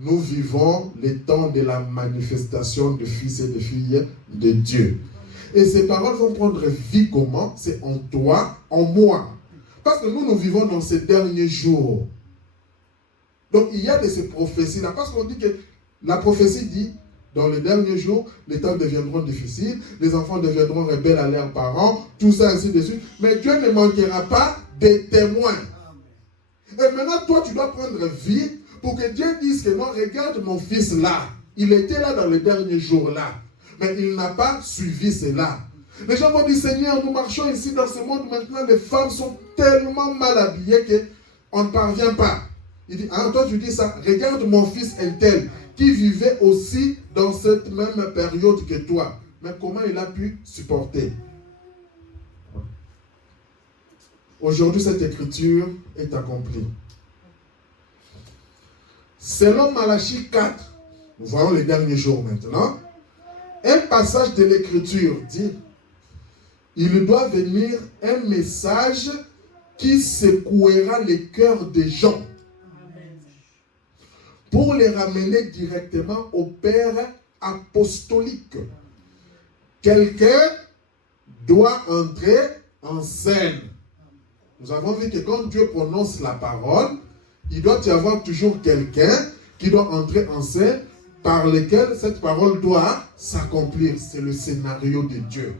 Nous vivons les temps de la manifestation de fils et de filles de Dieu. Et ces paroles vont prendre vie comment? C'est en toi, en moi. Parce que nous vivons dans ces derniers jours. Donc, il y a de ces prophéties-là. Parce qu'on dit que la prophétie dit, dans les derniers jours, les temps deviendront difficiles, les enfants deviendront rebelles à leurs parents, tout ça, ainsi de suite. Mais Dieu ne manquera pas des témoins. Et maintenant, toi, tu dois prendre vie pour que Dieu dise que non, regarde mon fils là. Il était là dans les derniers jours là. Mais il n'a pas suivi cela. Les gens vont dire, Seigneur, nous marchons ici dans ce monde maintenant, les femmes sont tellement mal habillées qu'on ne parvient pas. Il dit, ah, toi tu dis ça, regarde mon fils un tel, qui vivait aussi dans cette même période que toi. Mais comment il a pu supporter? Aujourd'hui, cette écriture est accomplie. Selon Malachie 4, nous voyons les derniers jours maintenant, un passage de l'écriture dit, il doit venir un message qui secouera les cœurs des gens pour les ramener directement au Père apostolique. Quelqu'un doit entrer en scène. Nous avons vu que quand Dieu prononce la parole, il doit y avoir toujours quelqu'un qui doit entrer en scène par lequel cette parole doit s'accomplir. C'est le scénario de Dieu.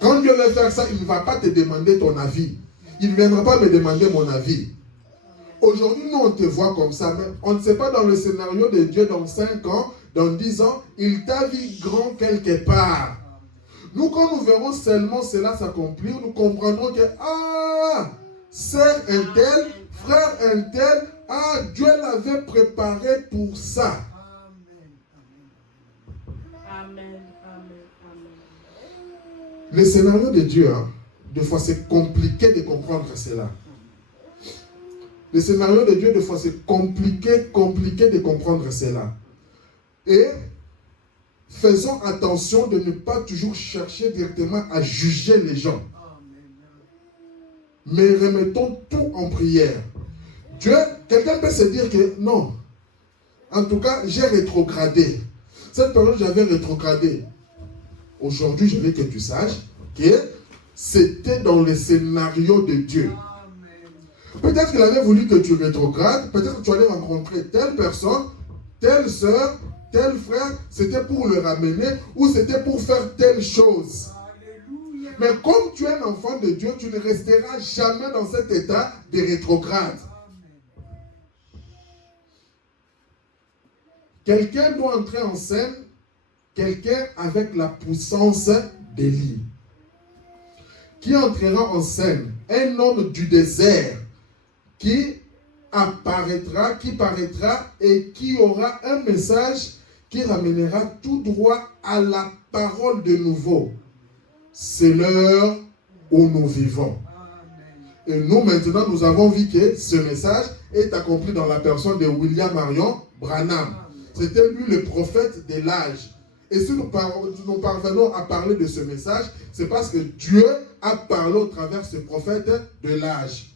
Quand Dieu veut faire ça, il ne va pas te demander ton avis. Il ne viendra pas me demander mon avis. Aujourd'hui, nous, on te voit comme ça, mais on ne sait pas dans le scénario de Dieu, dans 5 ans, dans 10 ans, il t'a vu grand quelque part. Nous, quand nous verrons seulement cela s'accomplir, nous comprendrons que, ah, sœur un tel, frère un tel, ah, Dieu l'avait préparé pour ça. Amen. Le scénario de Dieu, hein, des fois c'est compliqué de comprendre cela. Le scénario de Dieu, des fois c'est compliqué de comprendre cela. Et faisons attention de ne pas toujours chercher directement à juger les gens. Mais remettons tout en prière. Dieu, quelqu'un peut se dire que non, en tout cas, j'ai rétrogradé. Cette période, j'avais rétrogradé. Aujourd'hui, je veux que tu saches que c'était dans le scénario de Dieu. Peut-être qu'il avait voulu que tu rétrogrades, peut-être que tu allais rencontrer telle personne, telle sœur, tel frère, c'était pour le ramener ou c'était pour faire telle chose. Mais comme tu es un enfant de Dieu, tu ne resteras jamais dans cet état de rétrograde. Quelqu'un doit entrer en scène, quelqu'un avec la puissance d'Élie. Qui entrera en scène? Un homme du désert qui apparaîtra, qui paraîtra et qui aura un message qui ramènera tout droit à la parole de nouveau. C'est l'heure où nous vivons. Et nous maintenant, nous avons vu que ce message est accompli dans la personne de William Marion Branham. C'était lui le prophète de l'âge. Et si nous parvenons à parler de ce message, c'est parce que Dieu a parlé au travers de ce prophète de l'âge.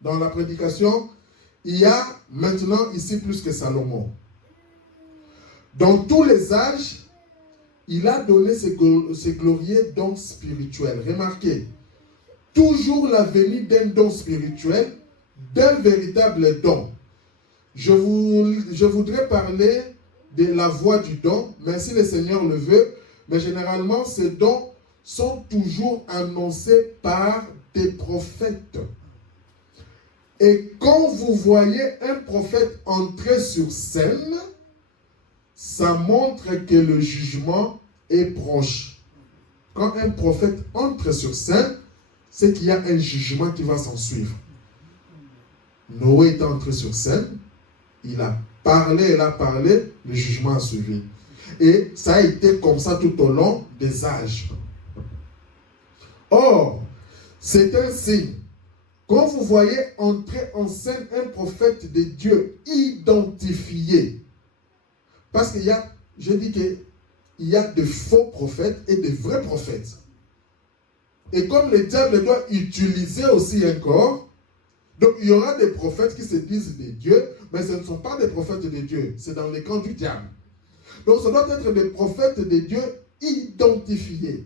Dans la prédication, il y a maintenant ici plus que Salomon. Dans tous les âges, il a donné ses glorieux dons spirituels. Remarquez, toujours la venue d'un don spirituel, d'un véritable don. Je voudrais parler de la voie du don, mais si le Seigneur le veut, mais généralement ces dons sont toujours annoncés par des prophètes. Et quand vous voyez un prophète entrer sur scène, ça montre que le jugement est proche. Quand un prophète entre sur scène, c'est qu'il y a un jugement qui va s'en suivre. Noé est entré sur scène, il a parlé, le jugement a suivi. Et ça a été comme ça tout au long des âges. Or, c'est un signe. Quand vous voyez entrer en scène un prophète de Dieu identifié, parce qu'il y a, je dis qu'il y a de faux prophètes et de vrais prophètes. Et comme le diable doit utiliser aussi un corps, donc il y aura des prophètes qui se disent des dieux, mais ce ne sont pas des prophètes de Dieu, c'est dans les camps du diable. Donc ce doit être des prophètes de Dieu identifiés.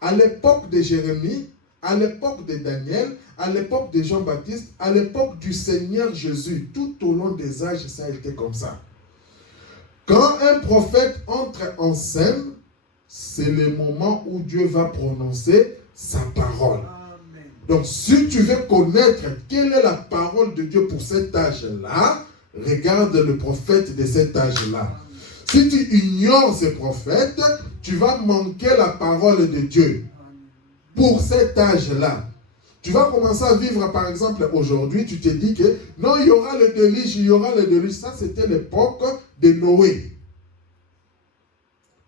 À l'époque de Jérémie, à l'époque de Daniel, à l'époque de Jean-Baptiste, à l'époque du Seigneur Jésus, tout au long des âges, ça a été comme ça. Quand un prophète entre en scène, c'est le moment où Dieu va prononcer sa parole. Amen. Donc, si tu veux connaître quelle est la parole de Dieu pour cet âge-là, regarde le prophète de cet âge-là. Si tu ignores ce prophète, tu vas manquer la parole de Dieu pour cet âge-là. Tu vas commencer à vivre, par exemple, aujourd'hui, tu te dis que non, il y aura le déluge, il y aura le déluge. Ça, c'était l'époque de Noé.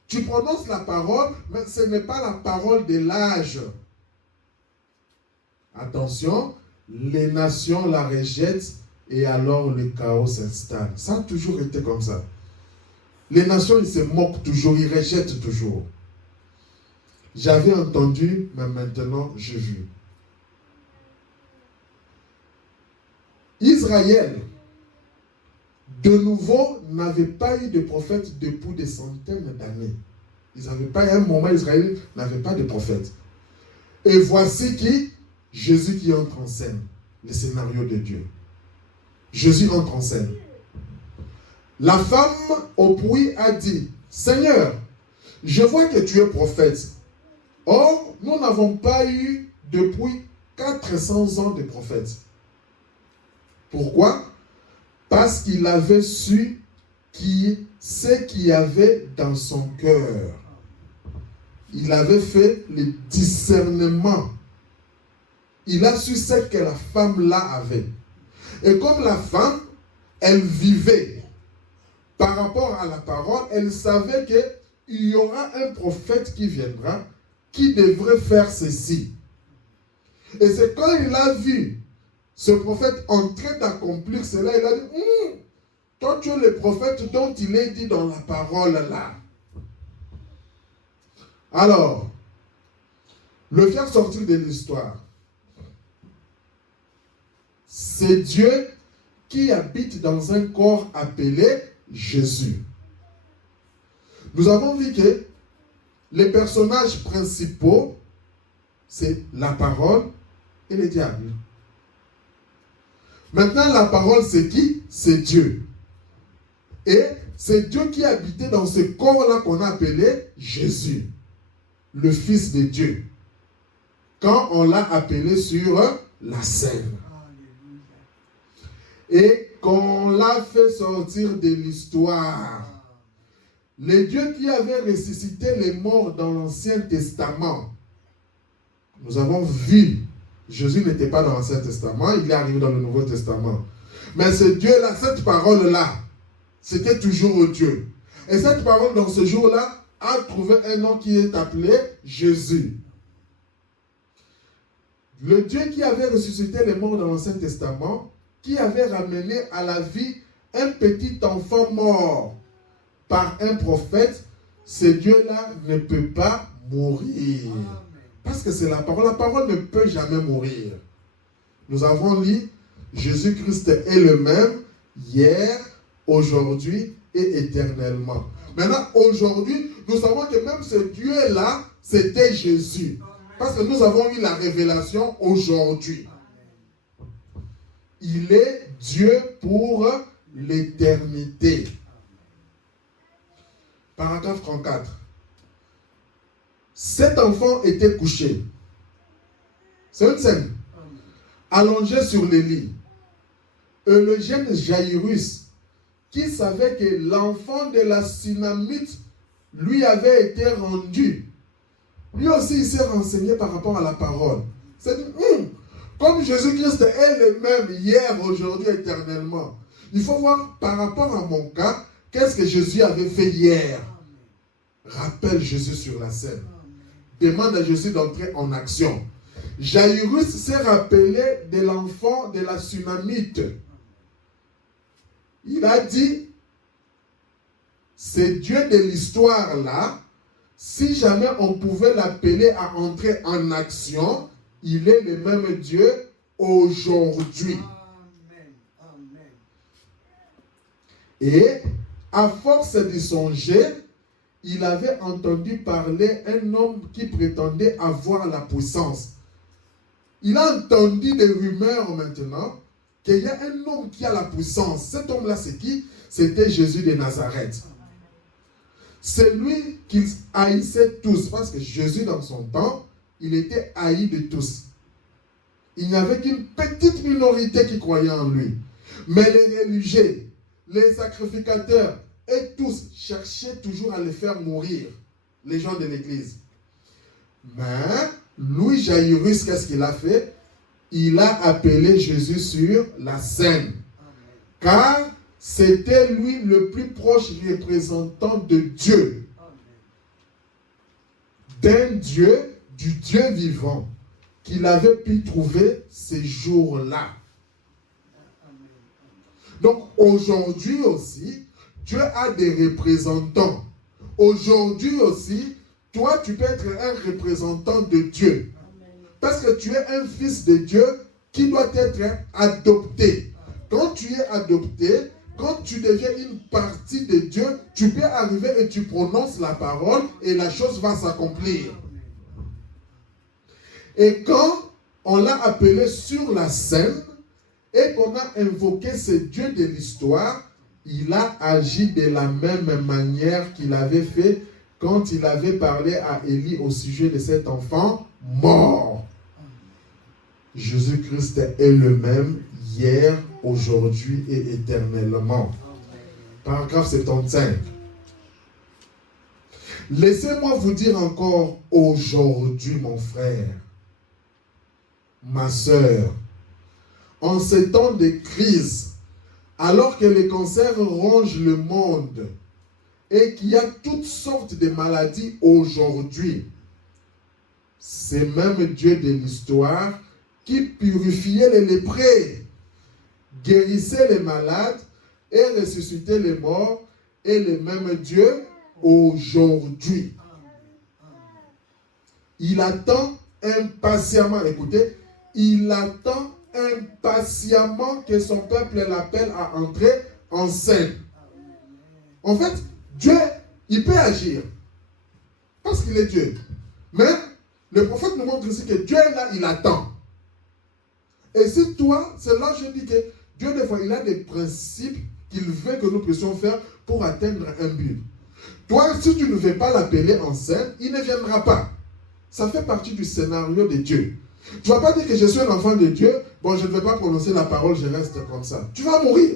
Tu prononces la parole, mais ce n'est pas la parole de l'âge. Attention, les nations la rejettent et alors le chaos s'installe. Ça a toujours été comme ça. Les nations, ils se moquent toujours, ils rejettent toujours. J'avais entendu, mais maintenant j'ai vu. Israël, de nouveau, n'avait pas eu de prophète depuis des centaines d'années. Ils n'avaient pas, à un moment, Israël n'avait pas de prophète. Et voici qui, Jésus qui entre en scène, le scénario de Dieu. Jésus entre en scène. La femme au puits a dit, Seigneur, je vois que tu es prophète. Or, nous n'avons pas eu depuis 400 ans de prophète. Pourquoi? Parce qu'il avait su ce qu'il y avait dans son cœur. Il avait fait le discernement. Il a su ce que la femme là avait. Et comme la femme, elle vivait par rapport à la parole, elle savait qu'il y aura un prophète qui viendra, qui devrait faire ceci. Et c'est quand il a vu ce prophète en train d'accomplir cela, il a dit, toi tu es le prophète dont il est dit dans la parole là. Alors, le faire sortir de l'histoire, c'est Dieu qui habite dans un corps appelé Jésus. Nous avons vu que les personnages principaux, c'est la parole et le diable. Maintenant, la parole, c'est qui? C'est Dieu. Et c'est Dieu qui habitait dans ce corps-là qu'on a appelé Jésus, le Fils de Dieu. Quand on l'a appelé sur la scène. Et qu'on l'a fait sortir de l'histoire. Le Dieu qui avait ressuscité les morts dans l'Ancien Testament. Nous avons vu, Jésus n'était pas dans l'Ancien Testament, il est arrivé dans le Nouveau Testament. Mais ce Dieu-là, cette parole-là, c'était toujours Dieu. Et cette parole, dans ce jour-là, a trouvé un nom qui est appelé Jésus. Le Dieu qui avait ressuscité les morts dans l'Ancien Testament, qui avait ramené à la vie un petit enfant mort par un prophète, ce Dieu-là ne peut pas mourir. Parce que c'est la parole. La parole ne peut jamais mourir. Nous avons lu, Jésus-Christ est le même hier, aujourd'hui et éternellement. Maintenant, aujourd'hui, nous savons que même ce Dieu-là, c'était Jésus. Parce que nous avons eu la révélation aujourd'hui. Il est Dieu pour l'éternité. Paragraphe 34. Cet enfant était couché. C'est une scène. Allongé sur le lit. Et le jeune Jairus, qui savait que l'enfant de la Sunamite lui avait été rendu, lui aussi il s'est renseigné par rapport à la parole. C'est dit, comme Jésus-Christ est le même hier, aujourd'hui, éternellement. Il faut voir par rapport à mon cas, qu'est-ce que Jésus avait fait hier. Rappelle Jésus sur la scène. Demande à Jésus d'entrer en action. Jairus s'est rappelé de l'enfant de la Sunamite. Il a dit, c'est Dieu de l'histoire là, si jamais on pouvait l'appeler à entrer en action, il est le même Dieu aujourd'hui. Et à force de songer, il avait entendu parler un homme qui prétendait avoir la puissance. Il a entendu des rumeurs maintenant qu'il y a un homme qui a la puissance. Cet homme-là, c'est qui? C'était Jésus de Nazareth. C'est lui qu'ils haïssaient tous, parce que Jésus, dans son temps, il était haï de tous. Il n'y avait qu'une petite minorité qui croyait en lui. Mais les religieux, les sacrificateurs, et tous cherchaient toujours à le faire mourir, les gens de l'église. Mais lui, Jairus, qu'est-ce qu'il a fait? Il a appelé Jésus sur la scène. Car c'était lui le plus proche représentant de Dieu. D'un Dieu, du Dieu vivant, qu'il avait pu trouver ces jours-là. Donc aujourd'hui aussi, Dieu a des représentants. Aujourd'hui aussi, toi, tu peux être un représentant de Dieu. Parce que tu es un fils de Dieu qui doit être adopté. Quand tu es adopté, quand tu deviens une partie de Dieu, tu peux arriver et tu prononces la parole et la chose va s'accomplir. Et quand on l'a appelé sur la scène et qu'on a invoqué ce Dieu de l'histoire, il a agi de la même manière qu'il avait fait quand il avait parlé à Élie au sujet de cet enfant mort. Jésus-Christ est le même hier, aujourd'hui et éternellement. Paragraphe 75. Laissez-moi vous dire encore aujourd'hui, mon frère, ma sœur, en ces temps de crise, alors que les cancers rongent le monde et qu'il y a toutes sortes de maladies aujourd'hui, c'est même Dieu de l'histoire qui purifiait les lépreux, guérissait les malades et ressuscitait les morts, est le même Dieu aujourd'hui. Il attend impatiemment, écoutez, il attend impatiemment que son peuple l'appelle à entrer en scène. En fait, Dieu, il peut agir parce qu'il est Dieu. Mais le prophète nous montre ici que Dieu est là, il attend. Et si toi, c'est là que je dis que Dieu, des fois, il a des principes qu'il veut que nous puissions faire pour atteindre un but. Toi, si tu ne veux pas l'appeler en scène, il ne viendra pas. Ça fait partie du scénario de Dieu. Tu ne vas pas dire que je suis un enfant de Dieu, bon, je ne vais pas prononcer la parole, je reste comme ça. Tu vas mourir.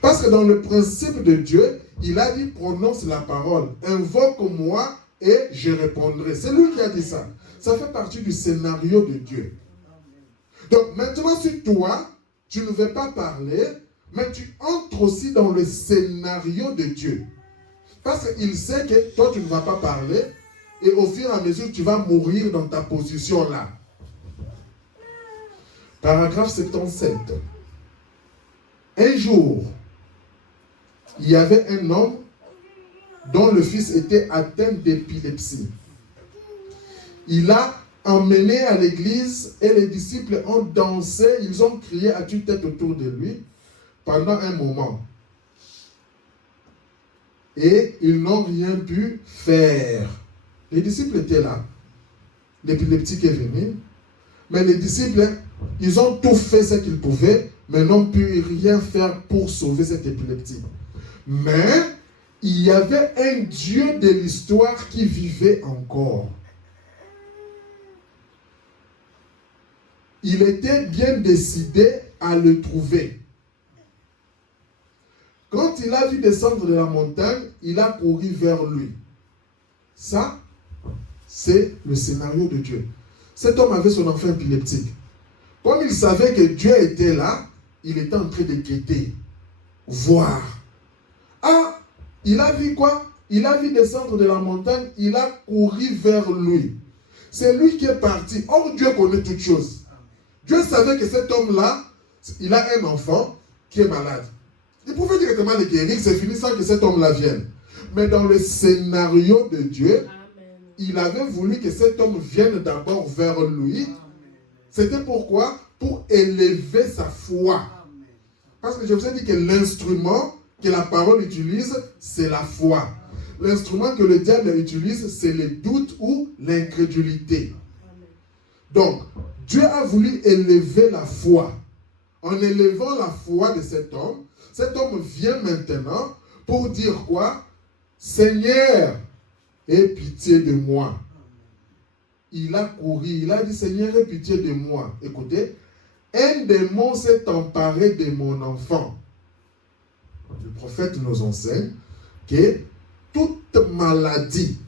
Parce que dans le principe de Dieu, il a dit, prononce la parole, invoque-moi et je répondrai. C'est lui qui a dit ça. Ça fait partie du scénario de Dieu. Donc maintenant, si toi, tu ne veux pas parler, mais tu entres aussi dans le scénario de Dieu. Parce qu'il sait que toi, tu ne vas pas parler, et au fur et à mesure, tu vas mourir dans ta position là. Paragraphe 77. Un jour, il y avait un homme dont le fils était atteint d'épilepsie. Il a emmené à l'église et les disciples ont dansé, ils ont crié à tue-tête autour de lui pendant un moment. et ils n'ont rien pu faire. Les disciples étaient là. L'épileptique est venu. Mais les disciples, ils ont tout fait ce qu'ils pouvaient, mais n'ont pu rien faire pour sauver cet épileptique. Mais il y avait un Dieu de l'histoire qui vivait encore. Il était bien décidé à le trouver. Quand il a vu descendre de la montagne, il a couru vers lui. Ça, c'est le scénario de Dieu. Cet homme avait son enfant épileptique. Comme il savait que Dieu était là, il était en train de guetter, voir. Ah, il a vu quoi? Il a vu descendre de la montagne, il a couru vers lui. C'est lui qui est parti. Or, Dieu connaît toutes choses. Dieu savait que cet homme-là, il a un enfant qui est malade. Il pouvait directement le guérir, c'est fini sans que cet homme-là vienne. Mais dans le scénario de Dieu, il avait voulu que cet homme vienne d'abord vers lui. C'était pourquoi? Pour élever sa foi. Parce que je vous ai dit que l'instrument que la parole utilise, c'est la foi. L'instrument que le diable utilise, c'est le doute ou l'incrédulité. Donc, Dieu a voulu élever la foi. En élevant la foi de cet homme vient maintenant pour dire quoi? Seigneur, aie pitié de moi. Il a couru, il a dit Seigneur, aie pitié de moi. Écoutez, un démon s'est emparé de mon enfant. Le prophète nous enseigne que toute maladie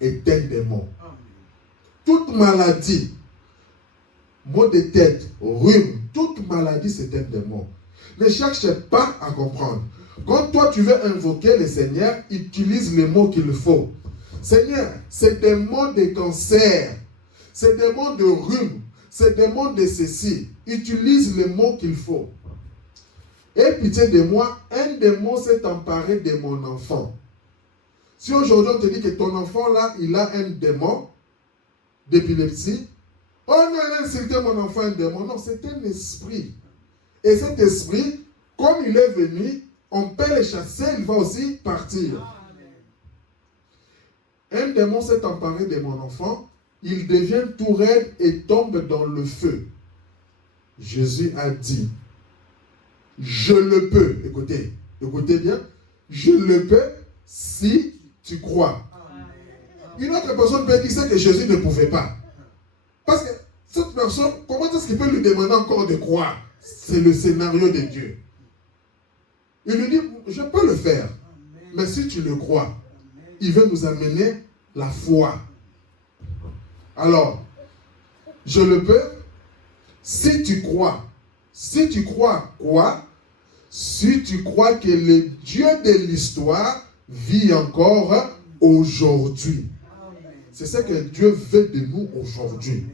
est un démon. Toute maladie, maux de tête, rhume, toute maladie c'est un démon. Ne cherche pas à comprendre. Quand toi tu veux invoquer le Seigneur, utilise les mots qu'il faut. Seigneur, c'est des mots de cancer, c'est des mots de rhume, c'est des mots de ceci. Utilise les mots qu'il faut. Aie pitié de moi, un démon s'est emparé de mon enfant. Si aujourd'hui on te dit que ton enfant là, il a un démon d'épilepsie, oh non, il a insulté mon enfant un démon. Non, c'est un esprit. Et cet esprit, comme il est venu, on peut le chasser, il va aussi partir. Un démon s'est emparé de mon enfant, il devient tout raide et tombe dans le feu. Jésus a dit, je le peux, écoutez bien, je le peux si tu crois. Une autre personne peut dire que Jésus ne pouvait pas. Parce que cette personne, comment est-ce qu'il peut lui demander encore de croire? C'est le scénario de Dieu. Il lui dit, je peux le faire. Mais si tu le crois, il veut nous amener la foi. Alors, je le peux si tu crois. Si tu crois quoi? Si tu crois que le Dieu de l'histoire vit encore aujourd'hui. C'est ce que Dieu veut de nous aujourd'hui.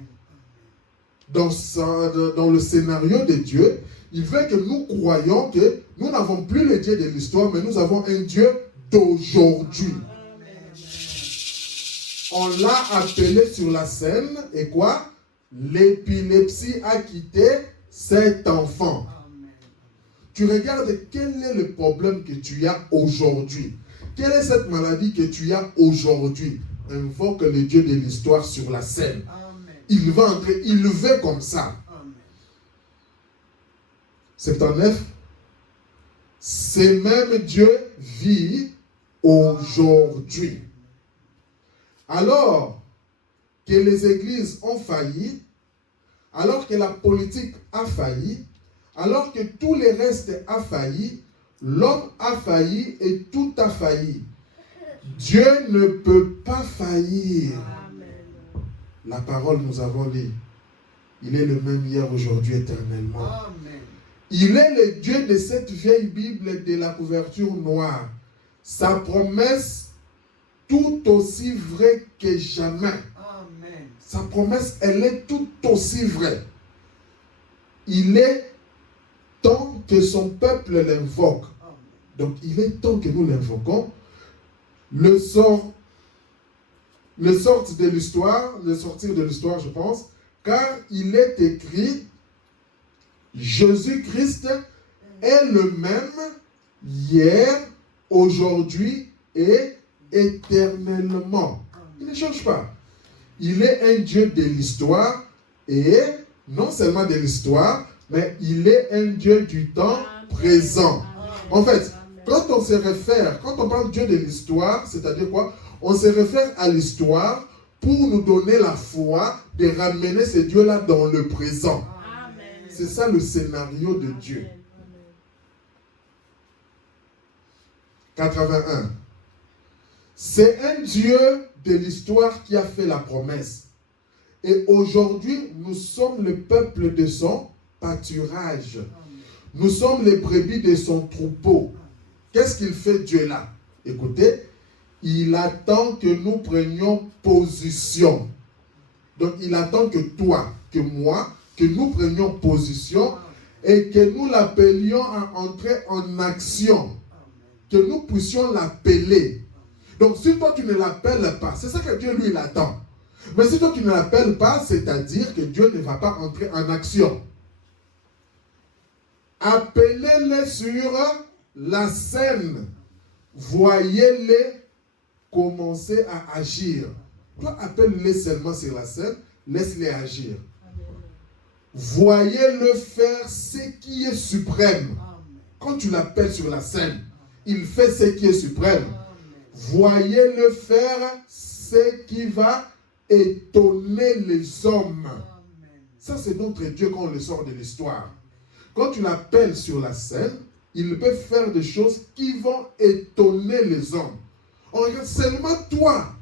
Dans le scénario de Dieu, il veut que nous croyions que nous n'avons plus le Dieu de l'histoire, mais nous avons un Dieu d'aujourd'hui. On l'a appelé sur la scène, et quoi? L'épilepsie a quitté cet enfant. Tu regardes quel est le problème que tu as aujourd'hui. Quelle est cette maladie que tu as aujourd'hui? Invoque le Dieu de l'histoire sur la scène. Il va entrer, il le veut comme ça. 79. Ce même Dieu vit aujourd'hui. Alors que les églises ont failli, alors que la politique a failli, alors que tout le reste a failli, l'homme a failli et tout a failli. Dieu ne peut pas faillir. Amen. La parole, nous avons dit, il est le même hier, aujourd'hui, éternellement. Amen. Il est le Dieu de cette vieille Bible de la couverture noire. Sa promesse, tout aussi vraie que jamais. Amen. Sa promesse, elle est tout aussi vraie. Il est temps que son peuple l'invoque. Donc, il est temps que nous l'invoquons. Le sortir de l'histoire, je pense, car il est écrit, Jésus-Christ est le même hier, aujourd'hui et éternellement. Il ne change pas. Il est un Dieu de l'histoire et non seulement de l'histoire, mais il est un Dieu du temps présent. En fait, quand on parle Dieu de l'histoire, c'est-à-dire quoi? On se réfère à l'histoire pour nous donner la foi de ramener ce Dieu-là dans le présent. C'est ça le scénario de Dieu. 81. C'est un Dieu de l'histoire qui a fait la promesse. Et aujourd'hui, nous sommes le peuple de son pâturage. Nous sommes les brebis de son troupeau. Qu'est-ce qu'il fait Dieu là? Écoutez, il attend que nous prenions position. Donc il attend que toi, que moi, que nous prenions position et que nous l'appelions à entrer en action. Que nous puissions l'appeler. Donc si toi tu ne l'appelles pas, c'est ça que Dieu lui il attend. Mais si toi tu ne l'appelles pas, c'est-à-dire que Dieu ne va pas entrer en action. Appelez-les sur la scène. Voyez-les commencer à agir. Toi, appelle-les seulement sur la scène, laisse-les agir. Voyez-le faire ce qui est suprême. Quand tu l'appelles sur la scène, il fait ce qui est suprême. Voyez-le faire ce qui va étonner les hommes. Ça, c'est notre Dieu quand on le sort de l'histoire. Quand tu l'appelles sur la scène, il peut faire des choses qui vont étonner les hommes. On regarde seulement toi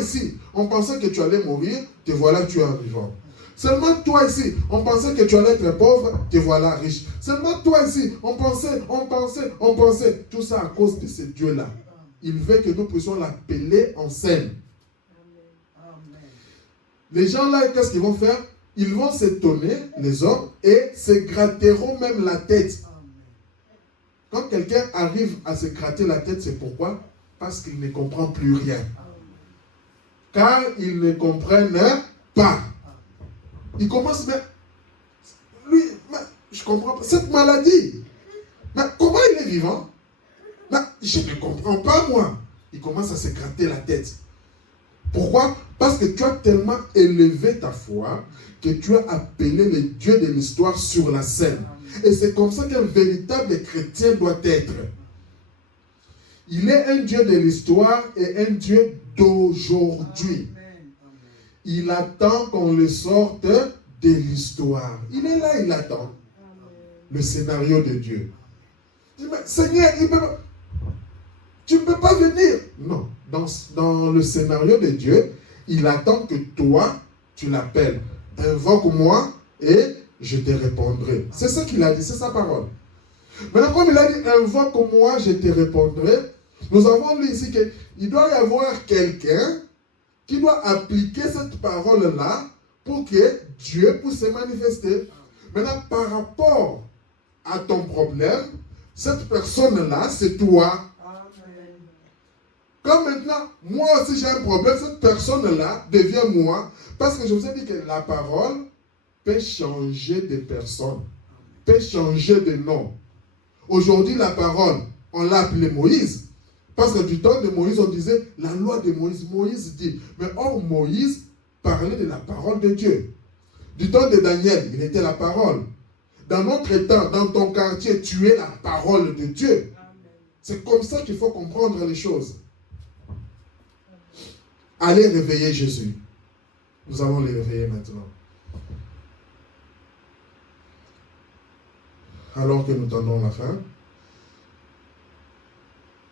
ici. On pensait que tu allais mourir, te voilà, tu es un vivant. Seulement toi ici, on pensait que tu allais être pauvre, te voilà riche. Seulement toi ici, on pensait. Tout ça à cause de ce Dieu-là. Il veut que nous puissions l'appeler en scène. Les gens là, qu'est-ce qu'ils vont faire? Ils vont s'étonner, les hommes, et se gratteront même la tête. Quand quelqu'un arrive à se gratter la tête, c'est pourquoi? Parce qu'il ne comprend plus rien. Car ils ne comprennent pas. Il commence, mais lui, je comprends pas. Cette maladie, mais comment il est vivant? Mais je ne comprends pas, moi. Il commence à se gratter la tête. Pourquoi? Parce que tu as tellement élevé ta foi que tu as appelé le Dieu de l'histoire sur la scène. Et c'est comme ça qu'un véritable chrétien doit être. Il est un Dieu de l'histoire et un Dieu d'aujourd'hui. Il attend qu'on le sorte de l'histoire. Il est là, il attend. Le scénario de Dieu. Il dit, mais Seigneur, tu ne peux pas venir. Non. Dans le scénario de Dieu, il attend que toi, tu l'appelles. Invoque-moi et je te répondrai. C'est ça qu'il a dit, c'est sa parole. Maintenant, comme il a dit, invoque-moi, je te répondrai, nous avons lu ici qu'il doit y avoir quelqu'un qui doit appliquer cette parole-là pour que Dieu puisse se manifester. Maintenant, par rapport à ton problème, cette personne-là, c'est toi. Comme maintenant, moi aussi j'ai un problème, cette personne-là devient moi, parce que je vous ai dit que la parole peut changer de personne, peut changer de nom. Aujourd'hui, la parole, on l'a appelée Moïse, parce que du temps de Moïse, on disait la loi de Moïse. Moïse dit, mais or Moïse parlait de la parole de Dieu. Du temps de Daniel, il était la parole. Dans notre temps, dans ton quartier, tu es la parole de Dieu. C'est comme ça qu'il faut comprendre les choses. Allez réveiller Jésus. Nous allons le réveiller maintenant. Alors que nous tendons la fin.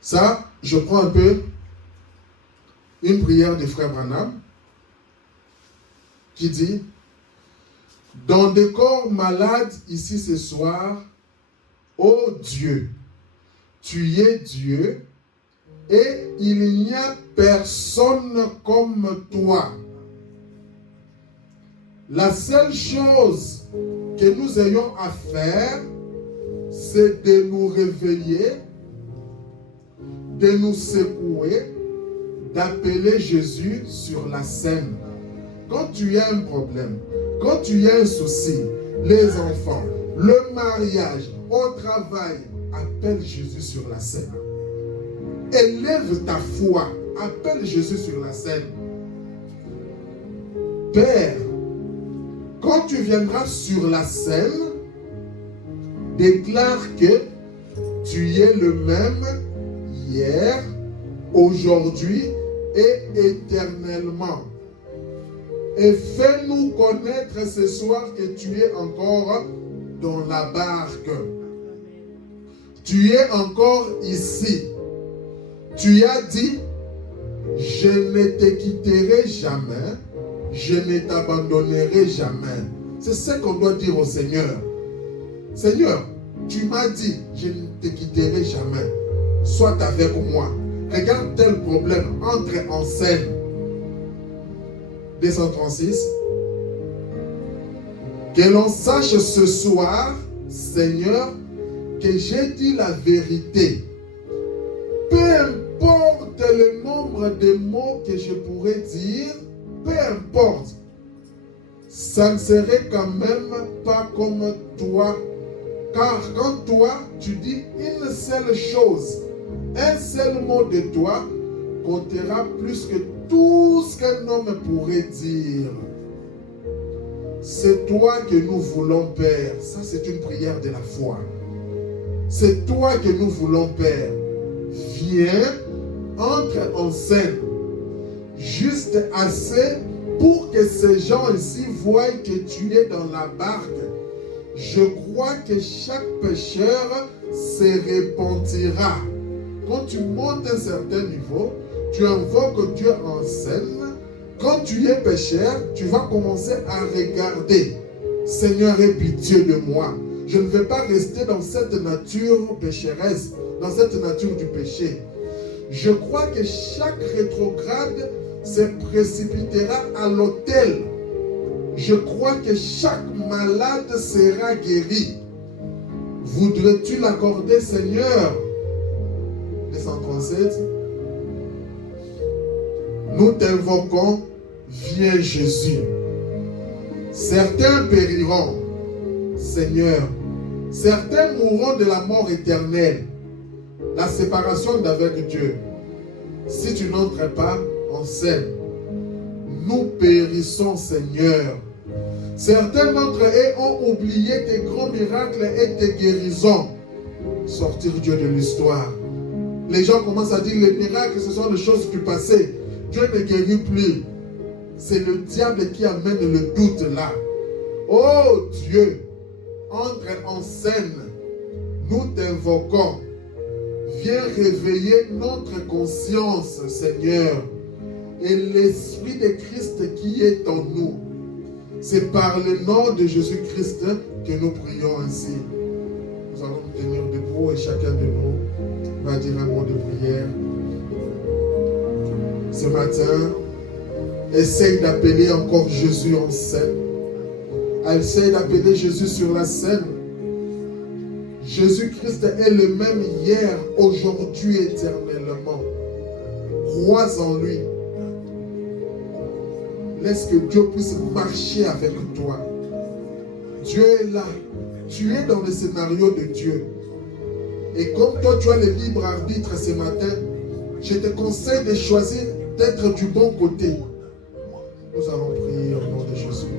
Ça, je prends un peu une prière de frère Branham qui dit: dans des corps malades ici ce soir, ô Dieu, tu es Dieu et il n'y a personne comme toi. La seule chose que nous ayons à faire, c'est de nous réveiller, de nous secouer, d'appeler Jésus sur la scène. Quand tu as un problème, quand tu as un souci, les enfants, le mariage, au travail, appelle Jésus sur la scène. élève ta foi. Appelle Jésus sur la scène. Père, quand tu viendras sur la scène, déclare que tu es le même hier, aujourd'hui et éternellement. Et fais-nous connaître ce soir que tu es encore dans la barque. Tu es encore ici. Tu as dit, je ne te quitterai jamais, je ne t'abandonnerai jamais. C'est ce qu'on doit dire au Seigneur. Seigneur, tu m'as dit, je ne te quitterai jamais. Sois avec moi. Regarde tel problème, entre en scène. 236. Que l'on sache ce soir, Seigneur, que j'ai dit la vérité. Peu importe le nombre de mots que je pourrais dire, peu importe, ça ne serait quand même pas comme toi. Car quand toi, tu dis une seule chose, un seul mot de toi comptera plus que tout ce qu'un homme pourrait dire. C'est toi que nous voulons, Père. Ça, c'est une prière de la foi. C'est toi que nous voulons, Père. Viens, entre en scène. Juste assez pour que ces gens ici voient que tu es dans la barque. Je crois que chaque pécheur se repentira. Quand tu montes un certain niveau, tu invoques Dieu en scène. Quand tu es pécheur, tu vas commencer à regarder. Seigneur, aie pitié de moi. Je ne vais pas rester dans cette nature pécheresse, dans cette nature du péché. Je crois que chaque rétrograde se précipitera à l'autel. Je crois que chaque malade sera guéri. Voudrais-tu l'accorder, Seigneur? 237. Nous t'invoquons, viens Jésus. Certains périront, Seigneur. Certains mourront de la mort éternelle, la séparation d'avec Dieu. Si tu n'entres pas en scène, nous périssons, Seigneur. Certains d'entre eux ont oublié tes grands miracles et tes guérisons. Sortir Dieu de l'histoire. Les gens commencent à dire les miracles, ce sont les choses du passé. Dieu ne guérit plus. C'est le diable qui amène le doute là. Oh Dieu, entre en scène. Nous t'invoquons. Viens réveiller notre conscience, Seigneur. Et l'Esprit de Christ qui est en nous. C'est par le nom de Jésus-Christ que nous prions ainsi. Nous allons nous tenir debout et chacun de nous va dire un mot de prière. Ce matin, essaye d'appeler encore Jésus en scène. Essaye d'appeler Jésus sur la scène. Jésus-Christ est le même hier, aujourd'hui, éternellement. Crois en lui. Laisse que Dieu puisse marcher avec toi. Dieu est là. Tu es dans le scénario de Dieu. Et comme toi, tu as le libre arbitre ce matin, je te conseille de choisir d'être du bon côté. Nous allons prier au nom de Jésus.